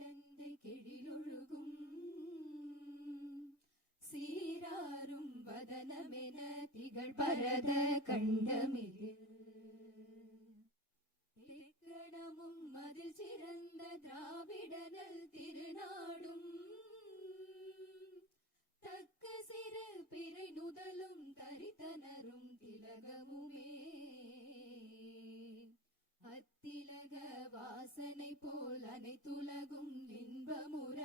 கடந்தை கெழிலொழுகும் சீராரும் வதனமென திகழ் பரத கண்டமிதில் திக்கணமும் அதில் சிறந்த திராவிடனல் திருநாடும் தக்க சிறு பிறை நுதலும் தரித்தனரும் திலகமுமே அத்திலக வாசனை போல் அனைத்துலகும் இன்பமுற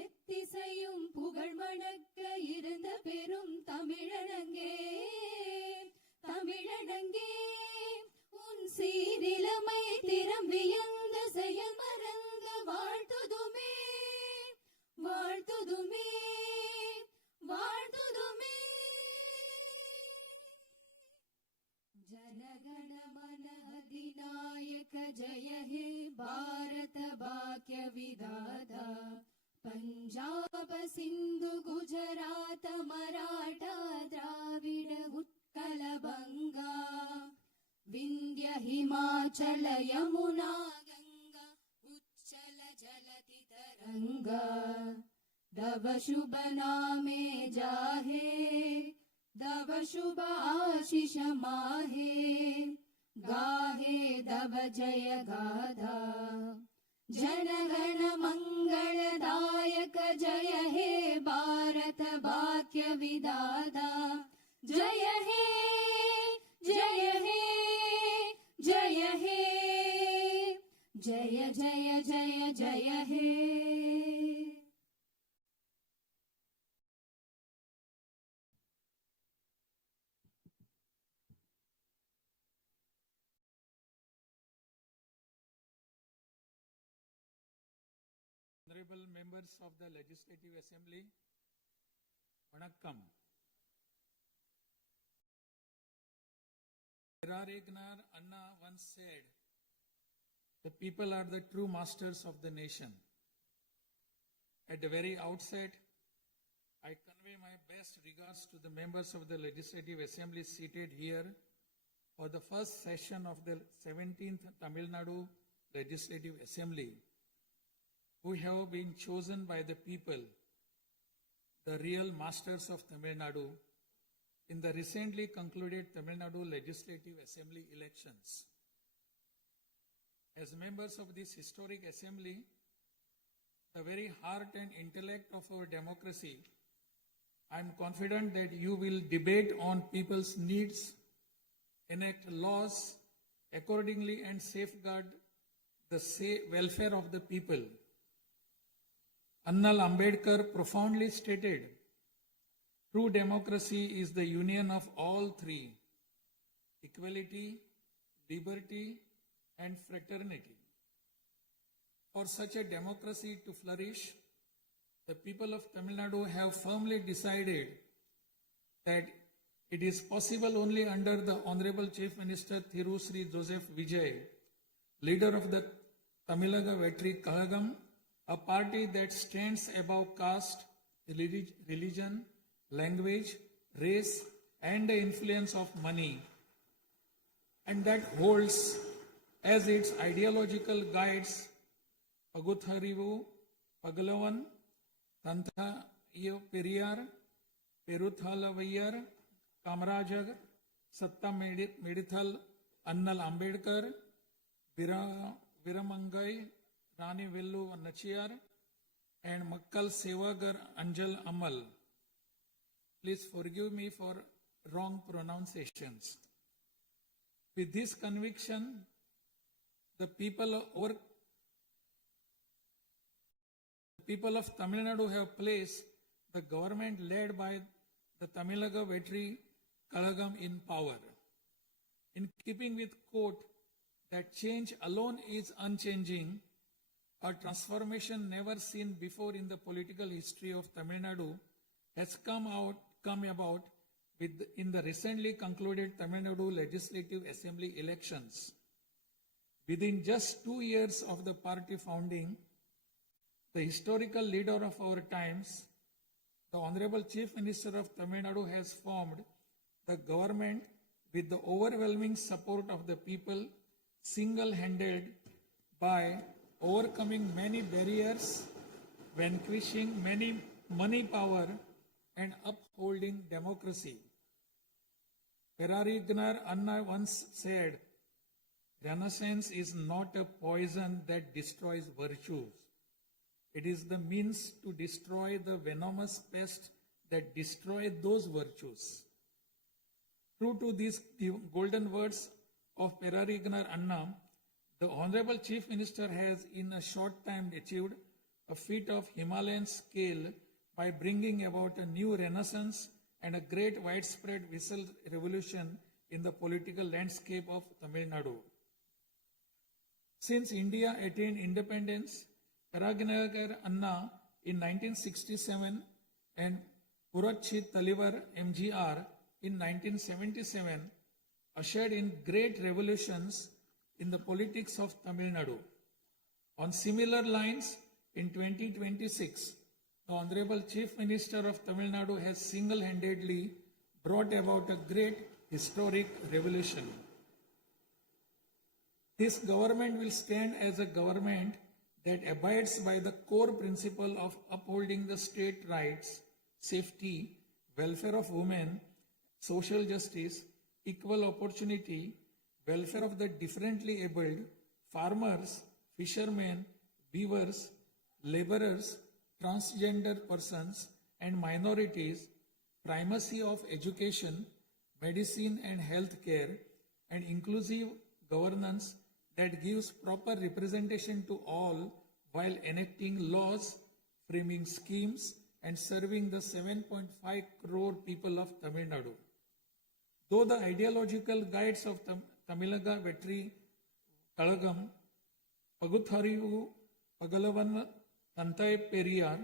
எத்திசையும் புகழ் மணக்க இருந்த பெரும் தமிழனங்கே தமிழனங்கே உன் சீரிலமை திறம் வியந்த செயல் மறந்து வாழ்த்துதுமே வாழ்த்துதுமே வாழ்த்துதுமே जनगण मन अधिनायक जय हे भारत भाग्य विधाता पंजाब सिंधु गुजरात मराठा द्राविड उत्कल बंगा विंध्य हिमाचल यमुना गंगा उच्चल जलति तरंगा तव शुभ नामे जाहे दव शुभ आशीष माहे गाहे दव जय गाधा जनगण मंगलदायक जय हे भारत भाग्य विधाता जय हे जय हे जय हे जय जय जय जय हे Honorable members of the Legislative Assembly, Vanakkam. Arlekar Anna once said, the people are the true masters of the nation. At the very outset, I convey my best regards to the members of the Legislative Assembly seated here for the first session of the 17th Tamil Nadu Legislative Assembly, who have been chosen by the people, the real masters of Tamil Nadu, in the recently concluded Tamil Nadu Legislative Assembly elections. As members of this historic assembly, the very heart and intellect of our democracy, I am confident that you will debate on people's needs, enact laws accordingly, and safeguard the welfare of the people. Annal Ambedkar profoundly stated, true democracy is the union of all three: equality, liberty, and fraternity. For such a democracy to flourish, the people of Tamil Nadu have firmly decided that it is possible only under the Honorable Chief Minister Thiru Sri Joseph Vijay, leader of the Tamilaga Vetri Kalagam, a party that stands above caste, religion, language, race, and the influence of money, and that holds as its ideological guides Pagutharivu, Pagalavan, Tantha Periyar, Peruthalavayar, Kamarajag, Satta Medithal, Annal Ambedkar, Viramangai, Rani Vellu Nachiyar, and Makkal Sevagar Anjal Amal. Please forgive me for wrong pronunciations. With this conviction, the people of Tamil Nadu have placed the government led by the Tamilaga Vetri Kalagam in power. In keeping with quote that change alone is unchanging, a transformation never seen before in the political history of Tamil Nadu has come about in the recently concluded Tamil Nadu Legislative Assembly elections. Within just 2 years of the party founding, the historical leader of our times, the Honorable Chief Minister of Tamil Nadu, has formed the government with the overwhelming support of the people, single-handed by overcoming many barriers, vanquishing many money power, and upholding democracy. Perarignar Anna once said, Renaissance is not a poison that destroys virtues. It is the means to destroy the venomous pest that destroy those virtues. True to these golden words of Perarignar Anna, the Honorable Chief Minister has in a short time achieved a feat of Himalayan scale by bringing about a new renaissance and a great widespread visual revolution in the political landscape of Tamil Nadu. Since India attained independence, Perarignar Anna in 1967 and Purachi Talivar MGR in 1977 ushered in great revolutions in the politics of Tamil Nadu. On similar lines, in 2026, the Honorable Chief Minister of Tamil Nadu has single-handedly brought about a great historic revolution. This government will stand as a government that abides by the core principle of upholding the state rights, safety, welfare of women, social justice, equal opportunity, welfare of the differently abled, farmers, fishermen, weavers, laborers, transgender persons, and minorities, primacy of education, medicine and health care, and inclusive governance that gives proper representation to all while enacting laws, framing schemes, and serving the 7.5 crore people of Tamil Nadu. Though the ideological guides of Tamilaga Vetri Kalagam, Pagutharivu, Pagalavan, Tantai Periyar,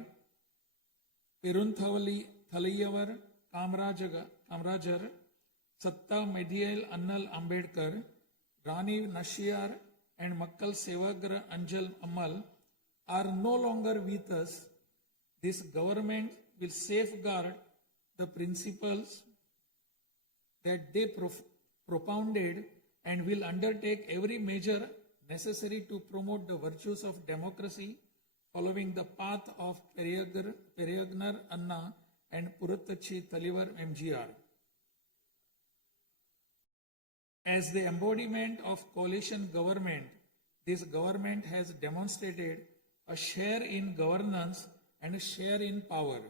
Perunthavali Thalayavar, Kamrajar, Satta Medial Annal Ambedkar, Rani Nashiyar, and Makkal Sevagra Anjal Amal are no longer with us, this government will safeguard the principles that they propounded and will undertake every measure necessary to promote the virtues of democracy following the path of Perarignar Anna and Purachi Talivar MGR. As the embodiment of coalition government, this government has demonstrated a share in governance and a share in power,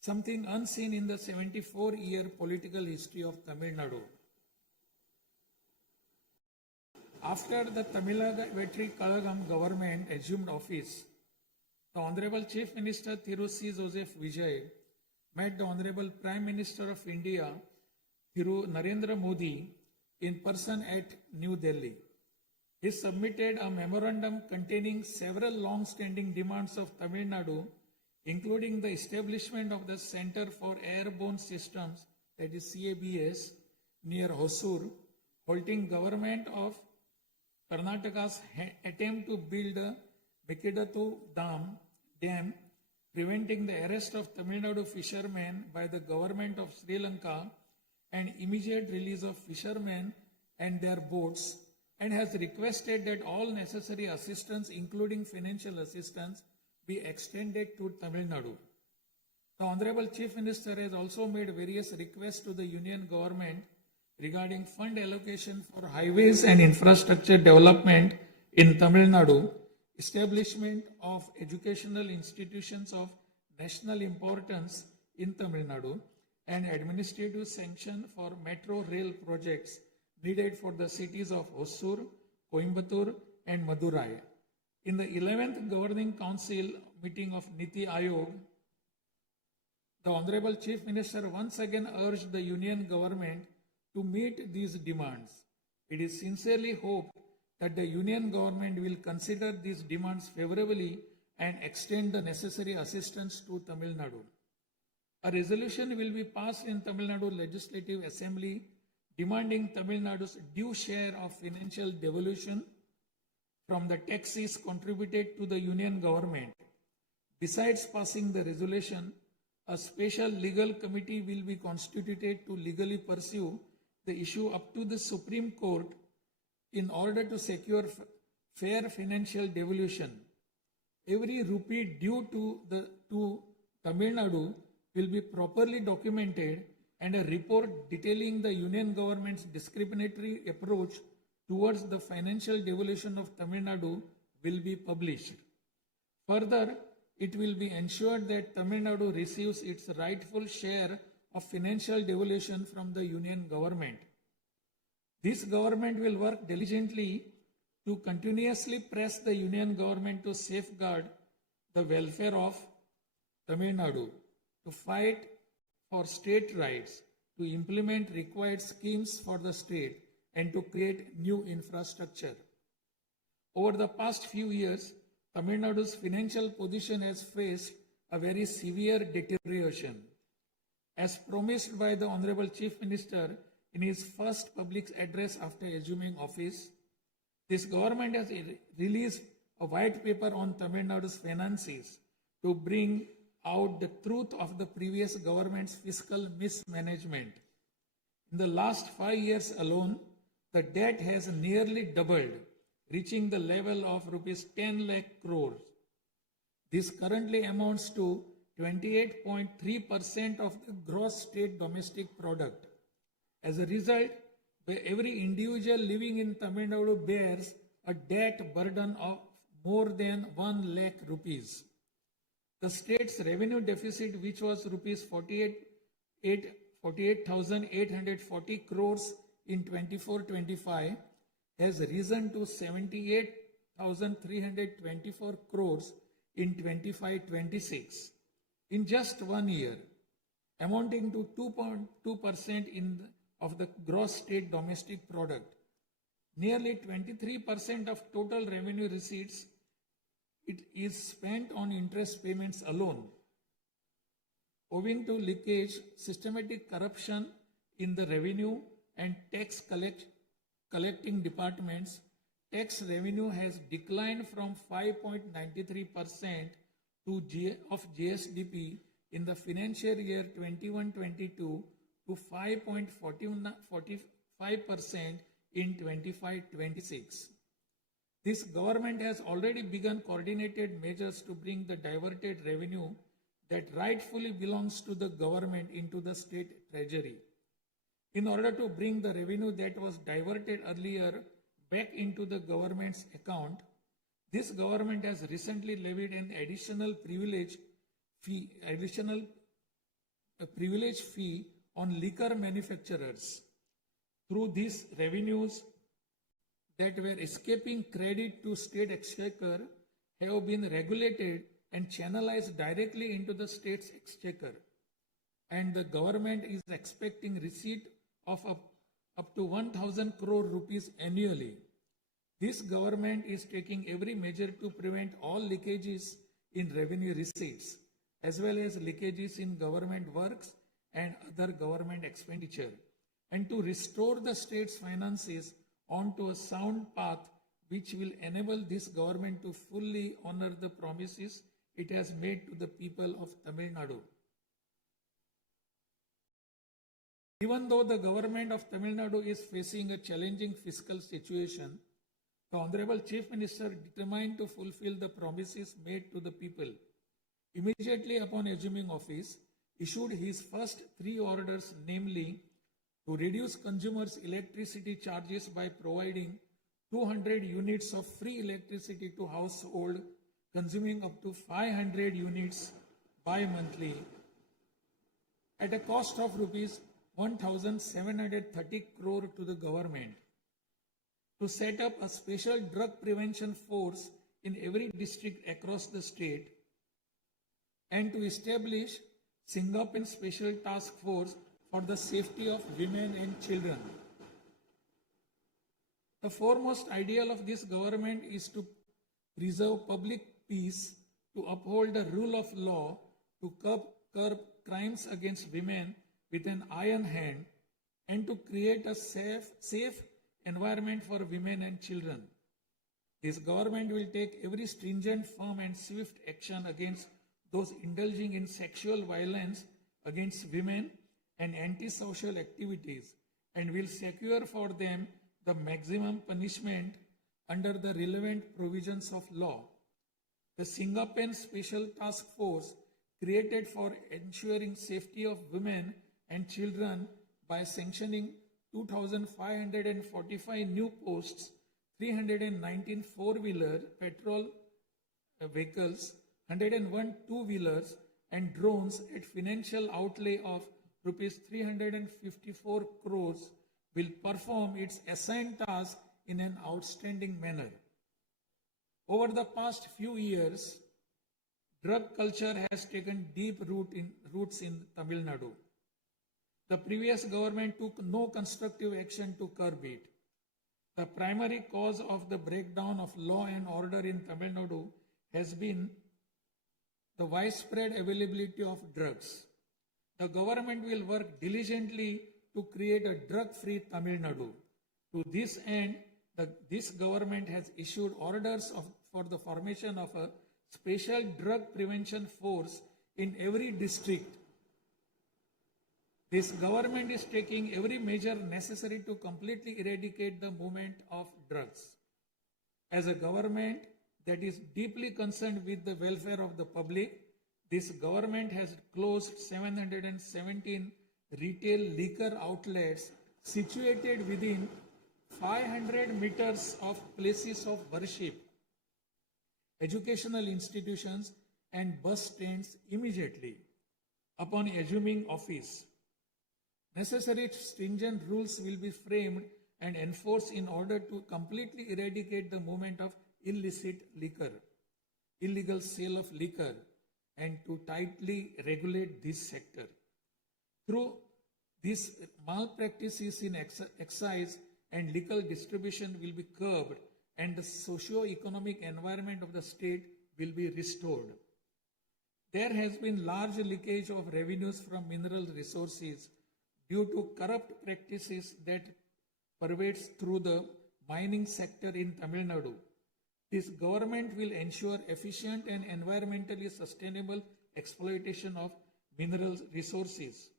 something unseen in the 74-year political history of Tamil Nadu. After the Tamilaga Vetri Kalagam government assumed office, the Honorable Chief Minister Thiru C. Joseph Vijay met the Honorable Prime Minister of India, Thiru Narendra Modi, in person at New Delhi. He submitted a memorandum containing several long-standing demands of Tamil Nadu, including the establishment of the Center for Airborne Systems, that is CABS, near Hosur, halting government of Karnataka's attempt to build a Mekidatu Dam, preventing the arrest of Tamil Nadu fishermen by the government of Sri Lanka and immediate release of fishermen and their boats, and has requested that all necessary assistance, including financial assistance, be extended to Tamil Nadu. The Honorable Chief Minister has also made various requests to the Union government regarding fund allocation for highways and infrastructure development in Tamil Nadu, establishment of educational institutions of national importance in Tamil Nadu, and administrative sanction for metro rail projects needed for the cities of Hosur, Coimbatore, and Madurai. In the 11th Governing Council meeting of Niti Aayog, the Honorable Chief Minister once again urged the Union government to meet these demands. It is sincerely hoped that the Union government will consider these demands favorably and extend the necessary assistance to Tamil Nadu. A resolution will be passed in Tamil Nadu Legislative Assembly demanding Tamil Nadu's due share of financial devolution from the taxes contributed to the Union government. Besides passing the resolution, a special legal committee will be constituted to legally pursue the issue up to the Supreme Court in order to secure fair financial devolution. Every rupee due to Tamil Nadu will be properly documented, and a report detailing the union government's discriminatory approach towards the financial devolution of Tamil Nadu will be published. Further, it will be ensured that Tamil Nadu receives its rightful share of financial devolution from the union government. This government will work diligently to continuously press the union government to safeguard the welfare of Tamil Nadu, to fight for state rights, to implement required schemes for the state, and to create new infrastructure. Over the past few years, Tamil Nadu's financial position has faced a very severe deterioration. As promised by the Honorable Chief Minister in his first public address after assuming office, this government has released a white paper on Tamil Nadu's finances to bring out the truth of the previous government's fiscal mismanagement. In the last 5 years alone, the debt has nearly doubled, reaching the level of rupees 10 lakh crores. This currently amounts to 28.3% of the gross state domestic product. As a result, every individual living in Tamil Nadu bears a debt burden of more than 1 lakh rupees. The state's revenue deficit, which was rupees 48,840 crores in 24-25, has risen to 78,324 crores in 25-26 in just 1 year, amounting to 2.2% of the gross state domestic product. Nearly 23% of total revenue receipts it is spent on interest payments alone. Owing to leakage, systematic corruption in the revenue and tax collecting departments, tax revenue has declined from 5.93% of GSDP in the financial year 21-22 to 5.45% in 25-26. This government has already begun coordinated measures to bring the diverted revenue that rightfully belongs to the government into the state treasury. In order to bring the revenue that was diverted earlier back into the government's account, this government has recently levied an additional privilege fee on liquor manufacturers. Through these revenues that were escaping credit to state exchequer have been regulated and channelized directly into the state's exchequer, and the government is expecting receipt of up to 1,000 crore rupees annually. This government is taking every measure to prevent all leakages in revenue receipts, as well as leakages in government works and other government expenditure, and to restore the state's finances onto a sound path which will enable this government to fully honor the promises it has made to the people of Tamil Nadu. Even though the government of Tamil Nadu is facing a challenging fiscal situation, the Honorable Chief Minister, determined to fulfill the promises made to the people, immediately upon assuming office, issued his first 3 orders, namely, to reduce consumers' electricity charges by providing 200 units of free electricity to household consuming up to 500 units bi-monthly at a cost of rupees 1,730 crore to the government, to set up a special drug prevention force in every district across the state, and to establish Singapore Special Task Force for the safety of women and children. The foremost ideal of this government is to preserve public peace, to uphold the rule of law, to curb crimes against women with an iron hand, and to create a safe environment for women and children. This government will take every stringent, firm and swift action against those indulging in sexual violence against women and antisocial activities, and will secure for them the maximum punishment under the relevant provisions of law. The Singapen Special Task Force, created for ensuring safety of women and children by sanctioning 2,545 new posts, 319 four-wheeler petrol vehicles, 101 two-wheelers and drones at financial outlay of rupees 354 crores, will perform its assigned task in an outstanding manner. Over the past few years, drug culture has taken deep roots in Tamil Nadu. The previous government took no constructive action to curb it. The primary cause of the breakdown of law and order in Tamil Nadu has been the widespread availability of drugs. The government will work diligently to create a drug-free Tamil Nadu. To this end, this government has issued orders for the formation of a special drug prevention force in every district. This government is taking every measure necessary to completely eradicate the movement of drugs. As a government that is deeply concerned with the welfare of the public, this government has closed 717 retail liquor outlets situated within 500 meters of places of worship, educational institutions and bus stands immediately upon assuming office. Necessary stringent rules will be framed and enforced in order to completely eradicate the movement of illicit liquor, illegal sale of liquor, and to tightly regulate this sector. Through these malpractices in excise and liquor distribution will be curbed and the socio-economic environment of the state will be restored. There has been large leakage of revenues from mineral resources due to corrupt practices that pervades through the mining sector in Tamil Nadu. This government will ensure efficient and environmentally sustainable exploitation of mineral resources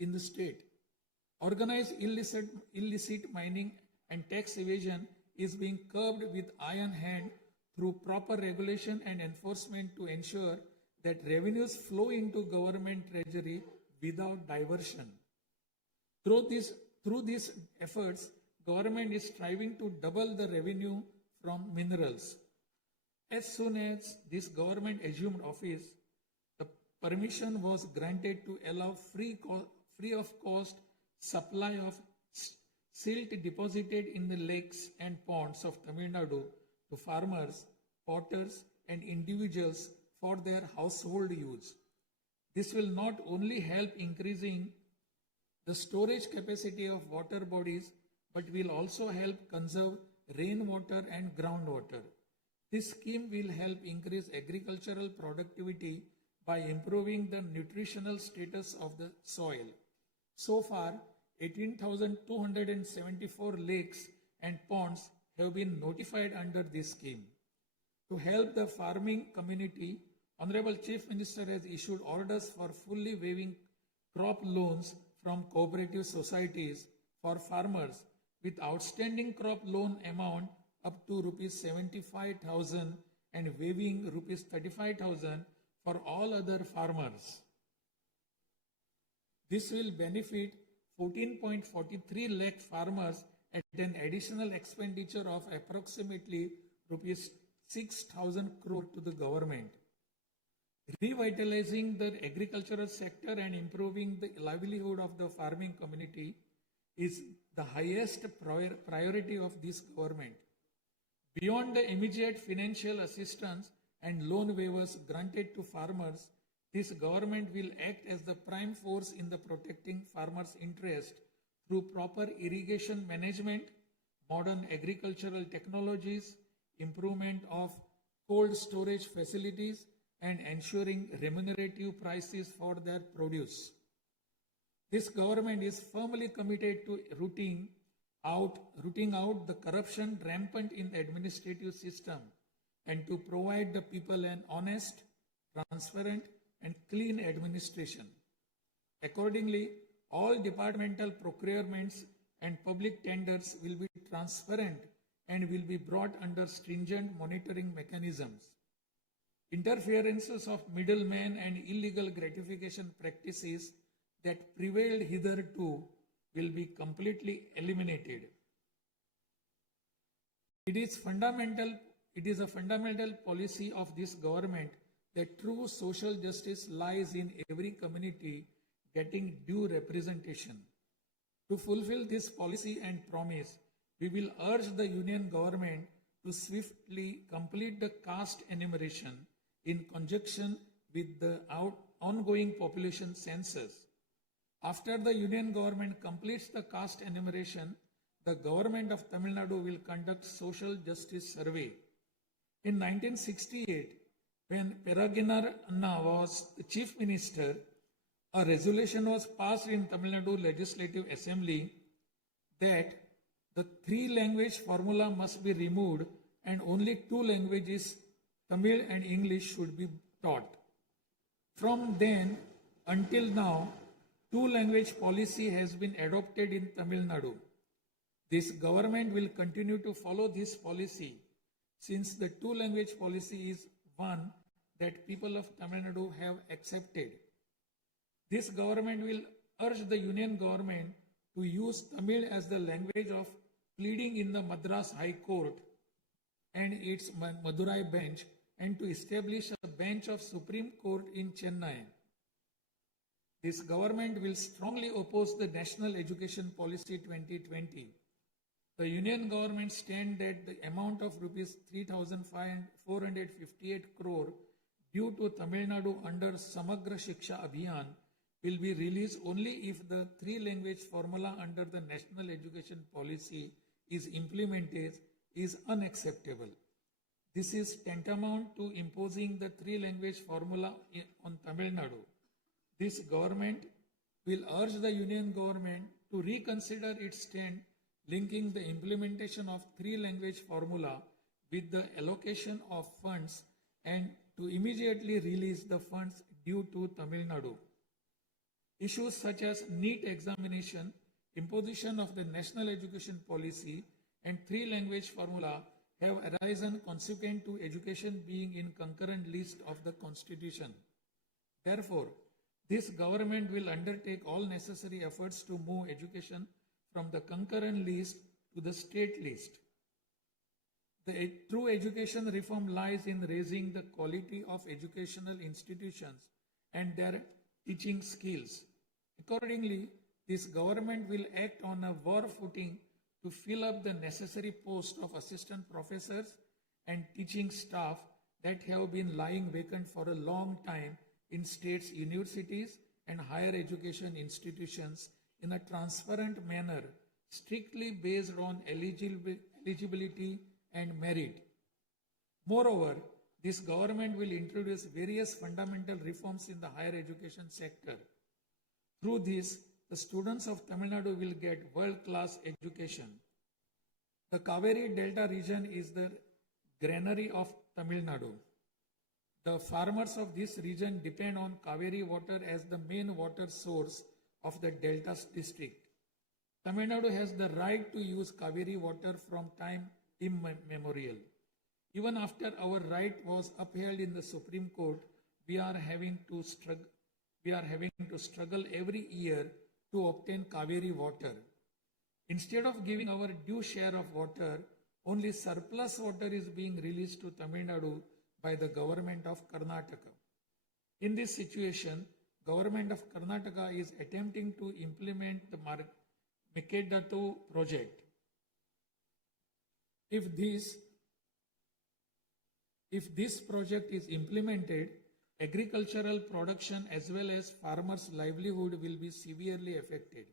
in the state. Organized illicit mining and tax evasion is being curbed with iron hand through proper regulation and enforcement to ensure that revenues flow into government treasury without diversion. Through these efforts, government is striving to double the revenue from minerals. As soon as this government assumed office, the permission was granted to allow free of cost supply of silt deposited in the lakes and ponds of Tamil Nadu to farmers, potters and individuals for their household use. This will not only help increasing the storage capacity of water bodies, but will also help conserve rainwater and groundwater. This scheme will help increase agricultural productivity by improving the nutritional status of the soil. So far, 18,274 lakes and ponds have been notified under this scheme. To help the farming community, Honorable Chief Minister has issued orders for fully waiving crop loans from cooperative societies for farmers with outstanding crop loan amount up to rupees 75,000 and waiving rupees 35,000 for all other farmers. This will benefit 14.43 lakh farmers at an additional expenditure of approximately rupees 6,000 crore to the government. Revitalizing the agricultural sector and improving the livelihood of the farming community is the highest priority of this government. Beyond the immediate financial assistance and loan waivers granted to farmers, this government will act as the prime force in the protecting farmers' interest through proper irrigation management, modern agricultural technologies, improvement of cold storage facilities, and ensuring remunerative prices for their produce. This government is firmly committed to rooting out the corruption rampant in the administrative system and to provide the people an honest, transparent, and clean administration. Accordingly, all departmental procurements and public tenders will be transparent and will be brought under stringent monitoring mechanisms. Interferences of middlemen and illegal gratification practices that prevailed hitherto will be completely eliminated. It is a fundamental policy of this government that true social justice lies in every community getting due representation. To fulfill this policy and promise, we will urge the Union government to swiftly complete the caste enumeration in conjunction with the ongoing population census. After the Union government completes the caste enumeration, the government of Tamil Nadu will conduct social justice survey. In 1968, when Peregrinath Anna was the chief minister, a resolution was passed in Tamil Nadu Legislative Assembly that the three-language formula must be removed and only two languages, Tamil and English, should be taught. From then until now, two-language policy has been adopted in Tamil Nadu. This government will continue to follow this policy since the two-language policy is one that people of Tamil Nadu have accepted. This government will urge the Union government to use Tamil as the language of pleading in the Madras High Court and its Madurai bench, and to establish a bench of Supreme Court in Chennai. This government will strongly oppose the National Education Policy 2020. The Union government stand that the amount of rupees 3,458 crore due to Tamil Nadu under Samagra Shiksha Abhiyan will be released only if the three-language formula under the National Education Policy is implemented is unacceptable. This is tantamount to imposing the three-language formula on Tamil Nadu. This government will urge the Union government to reconsider its stand linking the implementation of three-language formula with the allocation of funds and to immediately release the funds due to Tamil Nadu. Issues such as NEET examination, imposition of the National Education Policy, and three-language formula have arisen consequent to education being in concurrent list of the Constitution. Therefore, this government will undertake all necessary efforts to move education from the concurrent list to the state list. The true education reform lies in raising the quality of educational institutions and their teaching skills. Accordingly, this government will act on a war footing to fill up the necessary posts of assistant professors and teaching staff that have been lying vacant for a long time in states' universities and higher education institutions in a transparent manner, strictly based on eligibility and merit. Moreover, this government will introduce various fundamental reforms in the higher education sector. Through this, the students of Tamil Nadu will get world-class education. The Kaveri Delta region is the granary of Tamil Nadu. The farmers of this region depend on Kaveri water as the main water source of the Delta district. Tamil Nadu has the right to use Kaveri water from time immemorial. Even after our right was upheld in the Supreme Court, we are having to struggle every year to obtain Kaveri water. Instead of giving our due share of water, only surplus water is being released to Tamil Nadu by the government of Karnataka. In this situation, government of Karnataka is attempting to implement the Mekedatu project. If this project is implemented, agricultural production as well as farmers' livelihood will be severely affected.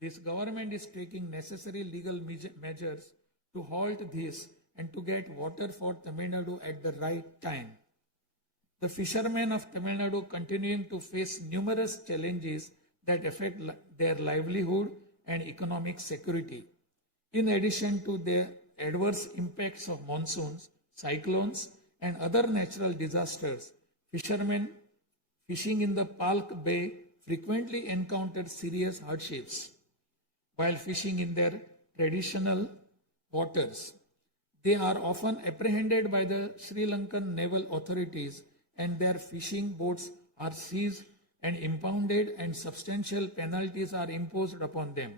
This government is taking necessary legal measures to halt this and to get water for Tamil Nadu at the right time. The fishermen of Tamil Nadu continuing to face numerous challenges that affect their livelihood and economic security. In addition to the adverse impacts of monsoons, cyclones, and other natural disasters, fishermen fishing in the Palk Bay frequently encounter serious hardships while fishing in their traditional waters. They are often apprehended by the Sri Lankan naval authorities and their fishing boats are seized and impounded and substantial penalties are imposed upon them.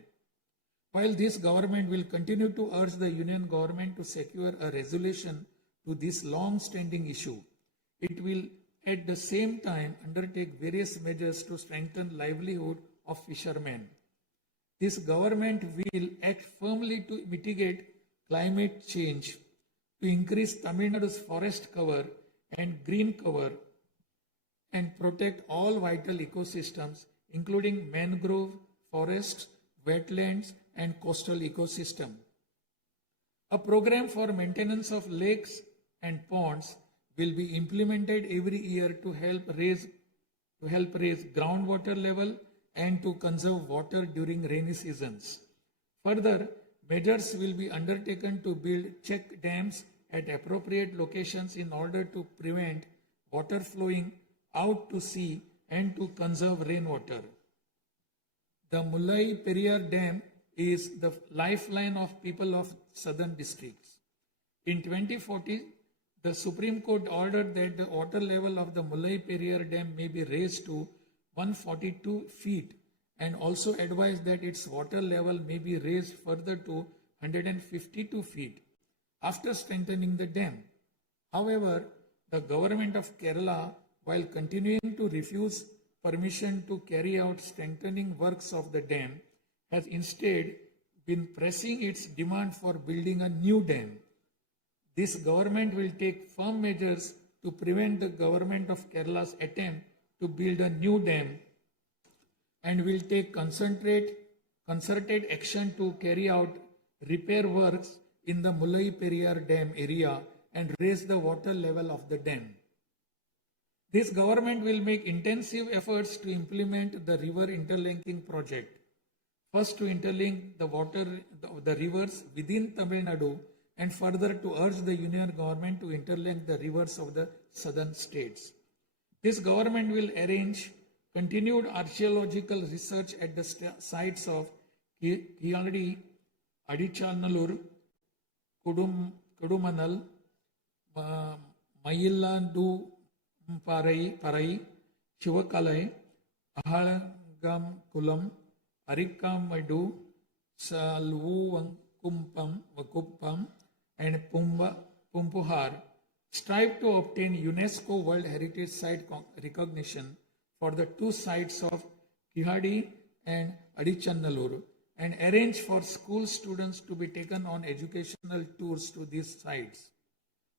While this government will continue to urge the union government to secure a resolution to this long-standing issue, it will at the same time undertake various measures to strengthen livelihood of fishermen. This government will act firmly to mitigate climate change, to increase Tamil Nadu's forest cover and green cover, and protect all vital ecosystems, including mangrove, forests, wetlands, and coastal ecosystem. A program for maintenance of lakes and ponds will be implemented every year to help raise groundwater level and to conserve water during rainy seasons. Further, measures will be undertaken to build check dams at appropriate locations in order to prevent water flowing out to sea and to conserve rainwater. The Mullai Periyar Dam is the lifeline of people of southern districts. In 2040, the Supreme Court ordered that the water level of the Mullai Periyar Dam may be raised to 142 feet and also advised that its water level may be raised further to 152 feet after strengthening the dam. However, the government of Kerala, while continuing to refuse permission to carry out strengthening works of the dam, has instead been pressing its demand for building a new dam. This government will take firm measures to prevent the government of Kerala's attempt to build a new dam and will take concerted action to carry out repair works in the Mullai Periyar Dam area and raise the water level of the dam. This government will make intensive efforts to implement the river interlinking project. First, to interlink the rivers within Tamil Nadu, and further to urge the union government to interlink the rivers of the southern states. This government will arrange continued archaeological research at the sites of Kiyadi, Adichanallur, Kudumanal, Mayillandu Parai, Chivakalai, Ahalgam Kulam, Arikamadu, Vakuppam, and Pumpuhar strive to obtain UNESCO World Heritage Site recognition for the two sites of Kihadi and Adichanallur and arrange for school students to be taken on educational tours to these sites.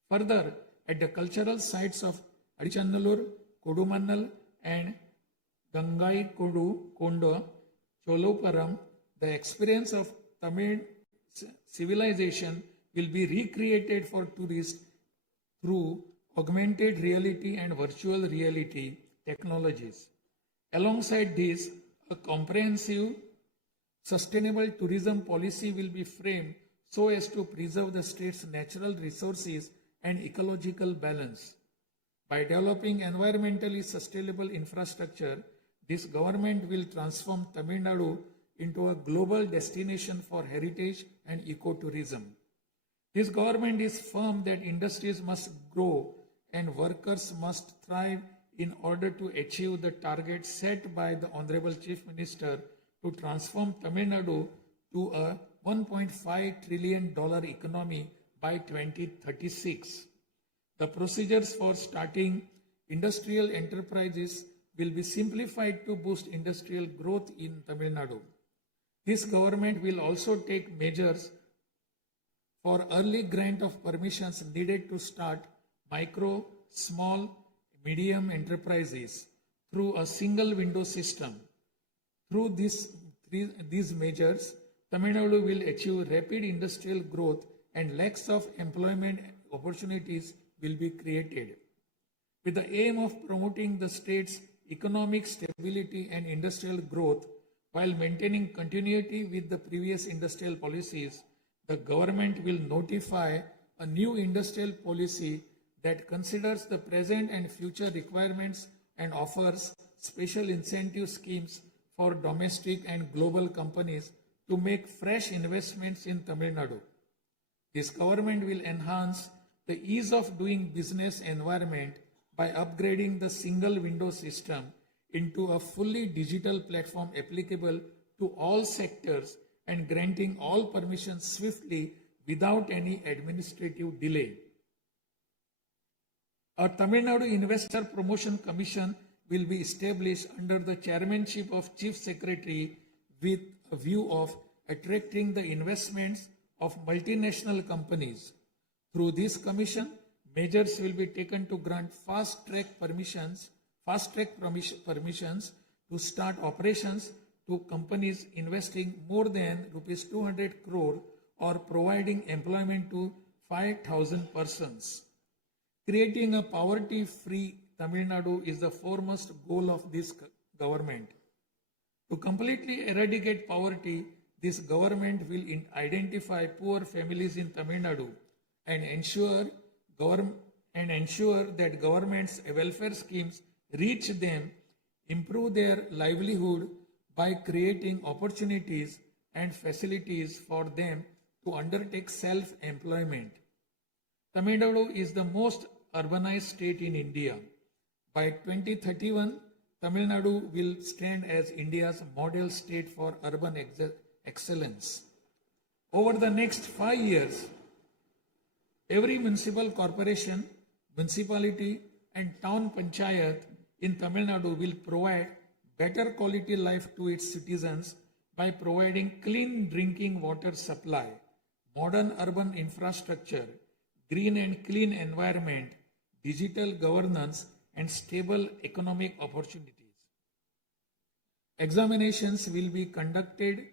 Further, at the cultural sites of Adichanallur, Kodumannal and Gangai Kondo, Choluparam, the experience of Tamil civilization will be recreated for tourists through augmented reality and virtual reality technologies. Alongside this, a comprehensive, sustainable tourism policy will be framed so as to preserve the state's natural resources and ecological balance. By developing environmentally sustainable infrastructure, this government will transform Tamil Nadu into a global destination for heritage and ecotourism. This government is firm that industries must grow and workers must thrive in order to achieve the target set by the Honorable Chief Minister to transform Tamil Nadu to a $1.5 trillion economy by 2036. The procedures for starting industrial enterprises will be simplified to boost industrial growth in Tamil Nadu. This government will also take measures for early grant of permissions needed to start micro, small, medium enterprises through a single window system. Through these measures, Tamil Nadu will achieve rapid industrial growth and lakhs of employment opportunities will be created. With the aim of promoting the state's economic stability and industrial growth while maintaining continuity with the previous industrial policies, the government will notify a new industrial policy that considers the present and future requirements and offers special incentive schemes for domestic and global companies to make fresh investments in Tamil Nadu. This government will enhance the ease of doing business environment by upgrading the single window system into a fully digital platform applicable to all sectors and granting all permissions swiftly without any administrative delay. A Tamil Nadu Investor Promotion Commission will be established under the chairmanship of Chief Secretary with a view of attracting the investments of multinational companies. Through this commission, measures will be taken to grant fast-track permissions to start operations to companies investing more than rupees 200 crore or providing employment to 5,000 persons. Creating a poverty-free Tamil Nadu is the foremost goal of this government. To completely eradicate poverty, this government will identify poor families in Tamil Nadu and ensure that government's welfare schemes reach them, improve their livelihood by creating opportunities and facilities for them to undertake self-employment. Tamil Nadu is the most urbanized state in India. By 2031, Tamil Nadu will stand as India's model state for urban excellence. Over the next 5 years, every municipal corporation, municipality, and town panchayat in Tamil Nadu will provide better quality life to its citizens by providing clean drinking water supply, modern urban infrastructure, green and clean environment, digital governance, and stable economic opportunities. Examinations will be conducted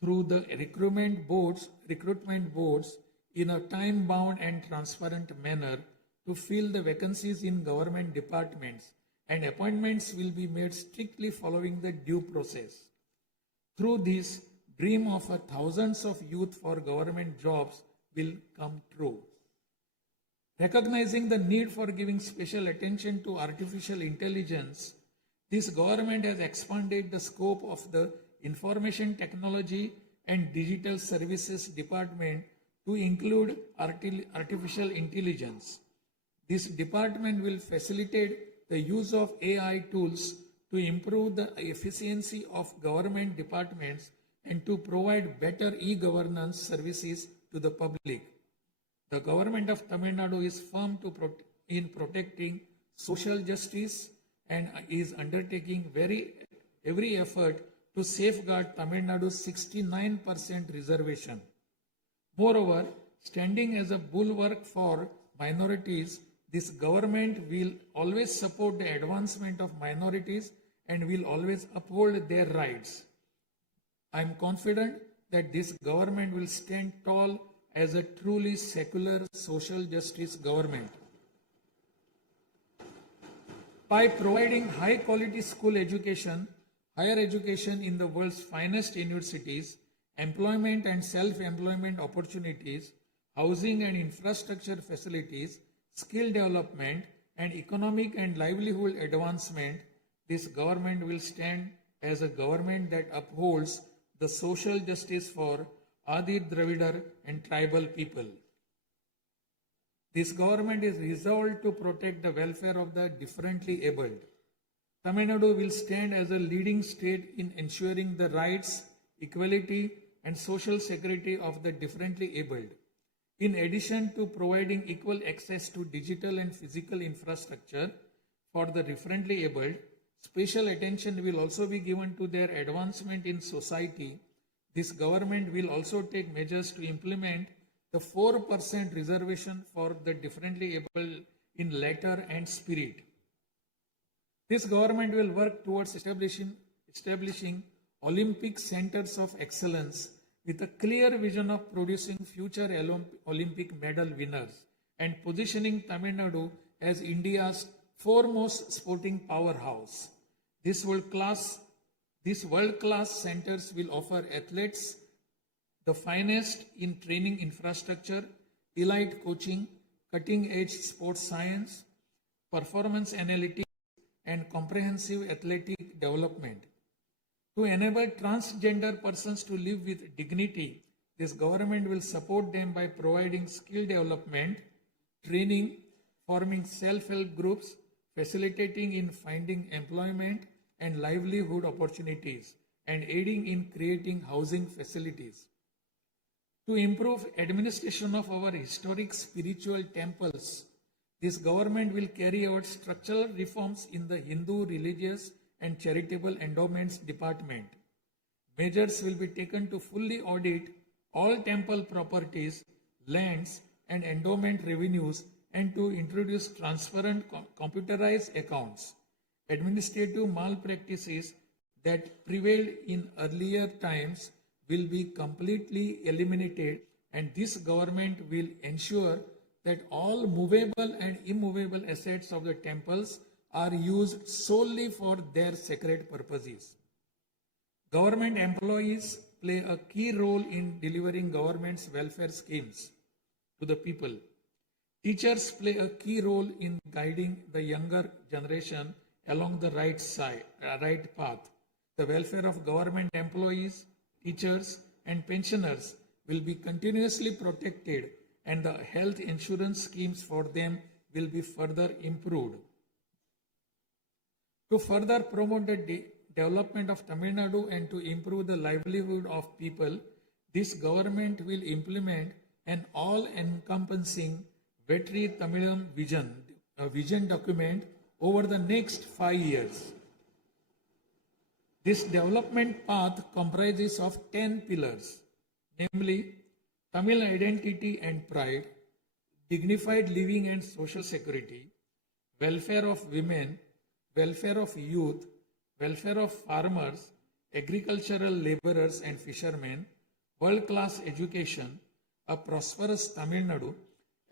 through the recruitment boards in a time-bound and transparent manner to fill the vacancies in government departments, and appointments will be made strictly following the due process. Through this, dream of thousands of youth for government jobs will come true. Recognizing the need for giving special attention to artificial intelligence, this government has expanded the scope of the Information Technology and Digital Services Department to include artificial intelligence. This department will facilitate the use of AI tools to improve the efficiency of government departments and to provide better e-governance services to the public. The government of Tamil Nadu is firm in protecting social justice and is undertaking every effort to safeguard Tamil Nadu's 69% reservation. Moreover, standing as a bulwark for minorities, this government will always support the advancement of minorities and will always uphold their rights. I am confident that this government will stand tall as a truly secular social justice government. By providing high quality school education, higher education in the world's finest universities, employment and self-employment opportunities, housing and infrastructure facilities, skill development, and economic and livelihood advancement, this government will stand as a government that upholds the social justice for Adi Dravidar and tribal people. This government is resolved to protect the welfare of the differently abled. Tamil Nadu will stand as a leading state in ensuring the rights, equality, and social security of the differently abled. In addition to providing equal access to digital and physical infrastructure for the differently abled, special attention will also be given to their advancement in society. This government will also take measures to implement the 4% reservation for the differently able in letter and spirit. This government will work towards establishing Olympic centers of excellence with a clear vision of producing future Olympic medal winners and positioning Tamil Nadu as India's foremost sporting powerhouse. These world-class centers will offer athletes the finest in training infrastructure, elite coaching, cutting-edge sports science, performance analytics, and comprehensive athletic development. To enable transgender persons to live with dignity, this government will support them by providing skill development, training, forming self-help groups, facilitating in finding employment and livelihood opportunities, and aiding in creating housing facilities. To improve administration of our historic spiritual temples, this government will carry out structural reforms in the Hindu religious and charitable endowments department. Measures will be taken to fully audit all temple properties, lands, and endowment revenues and to introduce transparent computerized accounts. Administrative malpractices that prevailed in earlier times will be completely eliminated, and this government will ensure that all movable and immovable assets of the temples are used solely for their sacred purposes. Government employees play a key role in delivering government's welfare schemes to the people. Teachers play a key role in guiding the younger generation along the right path. The welfare of government employees, teachers, and pensioners will be continuously protected, and the health insurance schemes for them will be further improved. To further promote the development of Tamil Nadu and to improve the livelihood of people, this government will implement an all-encompassing Vetri Tamilam vision document over the next 5 years. This development path comprises of 10 pillars, namely Tamil identity and pride, dignified living and social security, welfare of women, welfare of youth, welfare of farmers, agricultural laborers and fishermen, world-class education, a prosperous Tamil Nadu,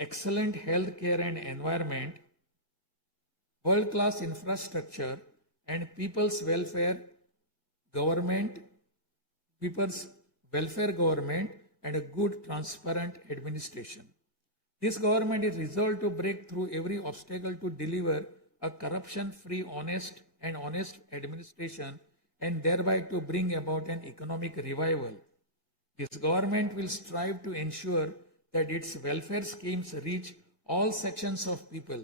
excellent health care and environment, world-class infrastructure, and people's welfare government, and a good, transparent administration. This government is resolved to break through every obstacle to deliver a corruption-free, honest administration and thereby to bring about an economic revival. This government will strive to ensure that its welfare schemes reach all sections of people.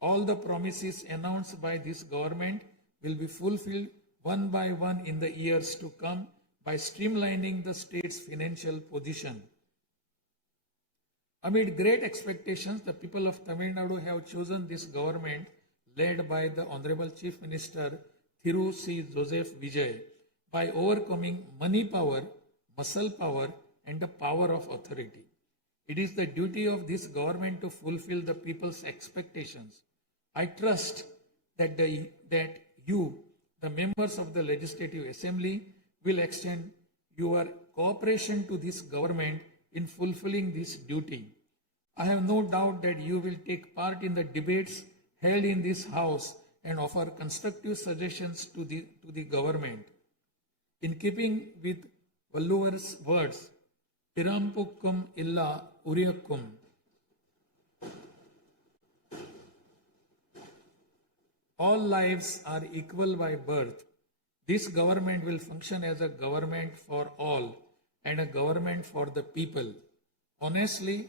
All the promises announced by this government will be fulfilled one by one in the years to come by streamlining the state's financial position. Amid great expectations, the people of Tamil Nadu have chosen this government led by the Honorable Chief Minister Thiru C. Joseph Vijay by overcoming money power, muscle power, and the power of authority. It is the duty of this government to fulfill the people's expectations. I trust that you, the members of the Legislative Assembly, will extend your cooperation to this government in fulfilling this duty. I have no doubt that you will take part in the debates held in this House and offer constructive suggestions to the government. In keeping with Valluvar's words, Pirampukkum illa Uriyakkum, all lives are equal by birth. This government will function as a government for all and a government for the people, honestly,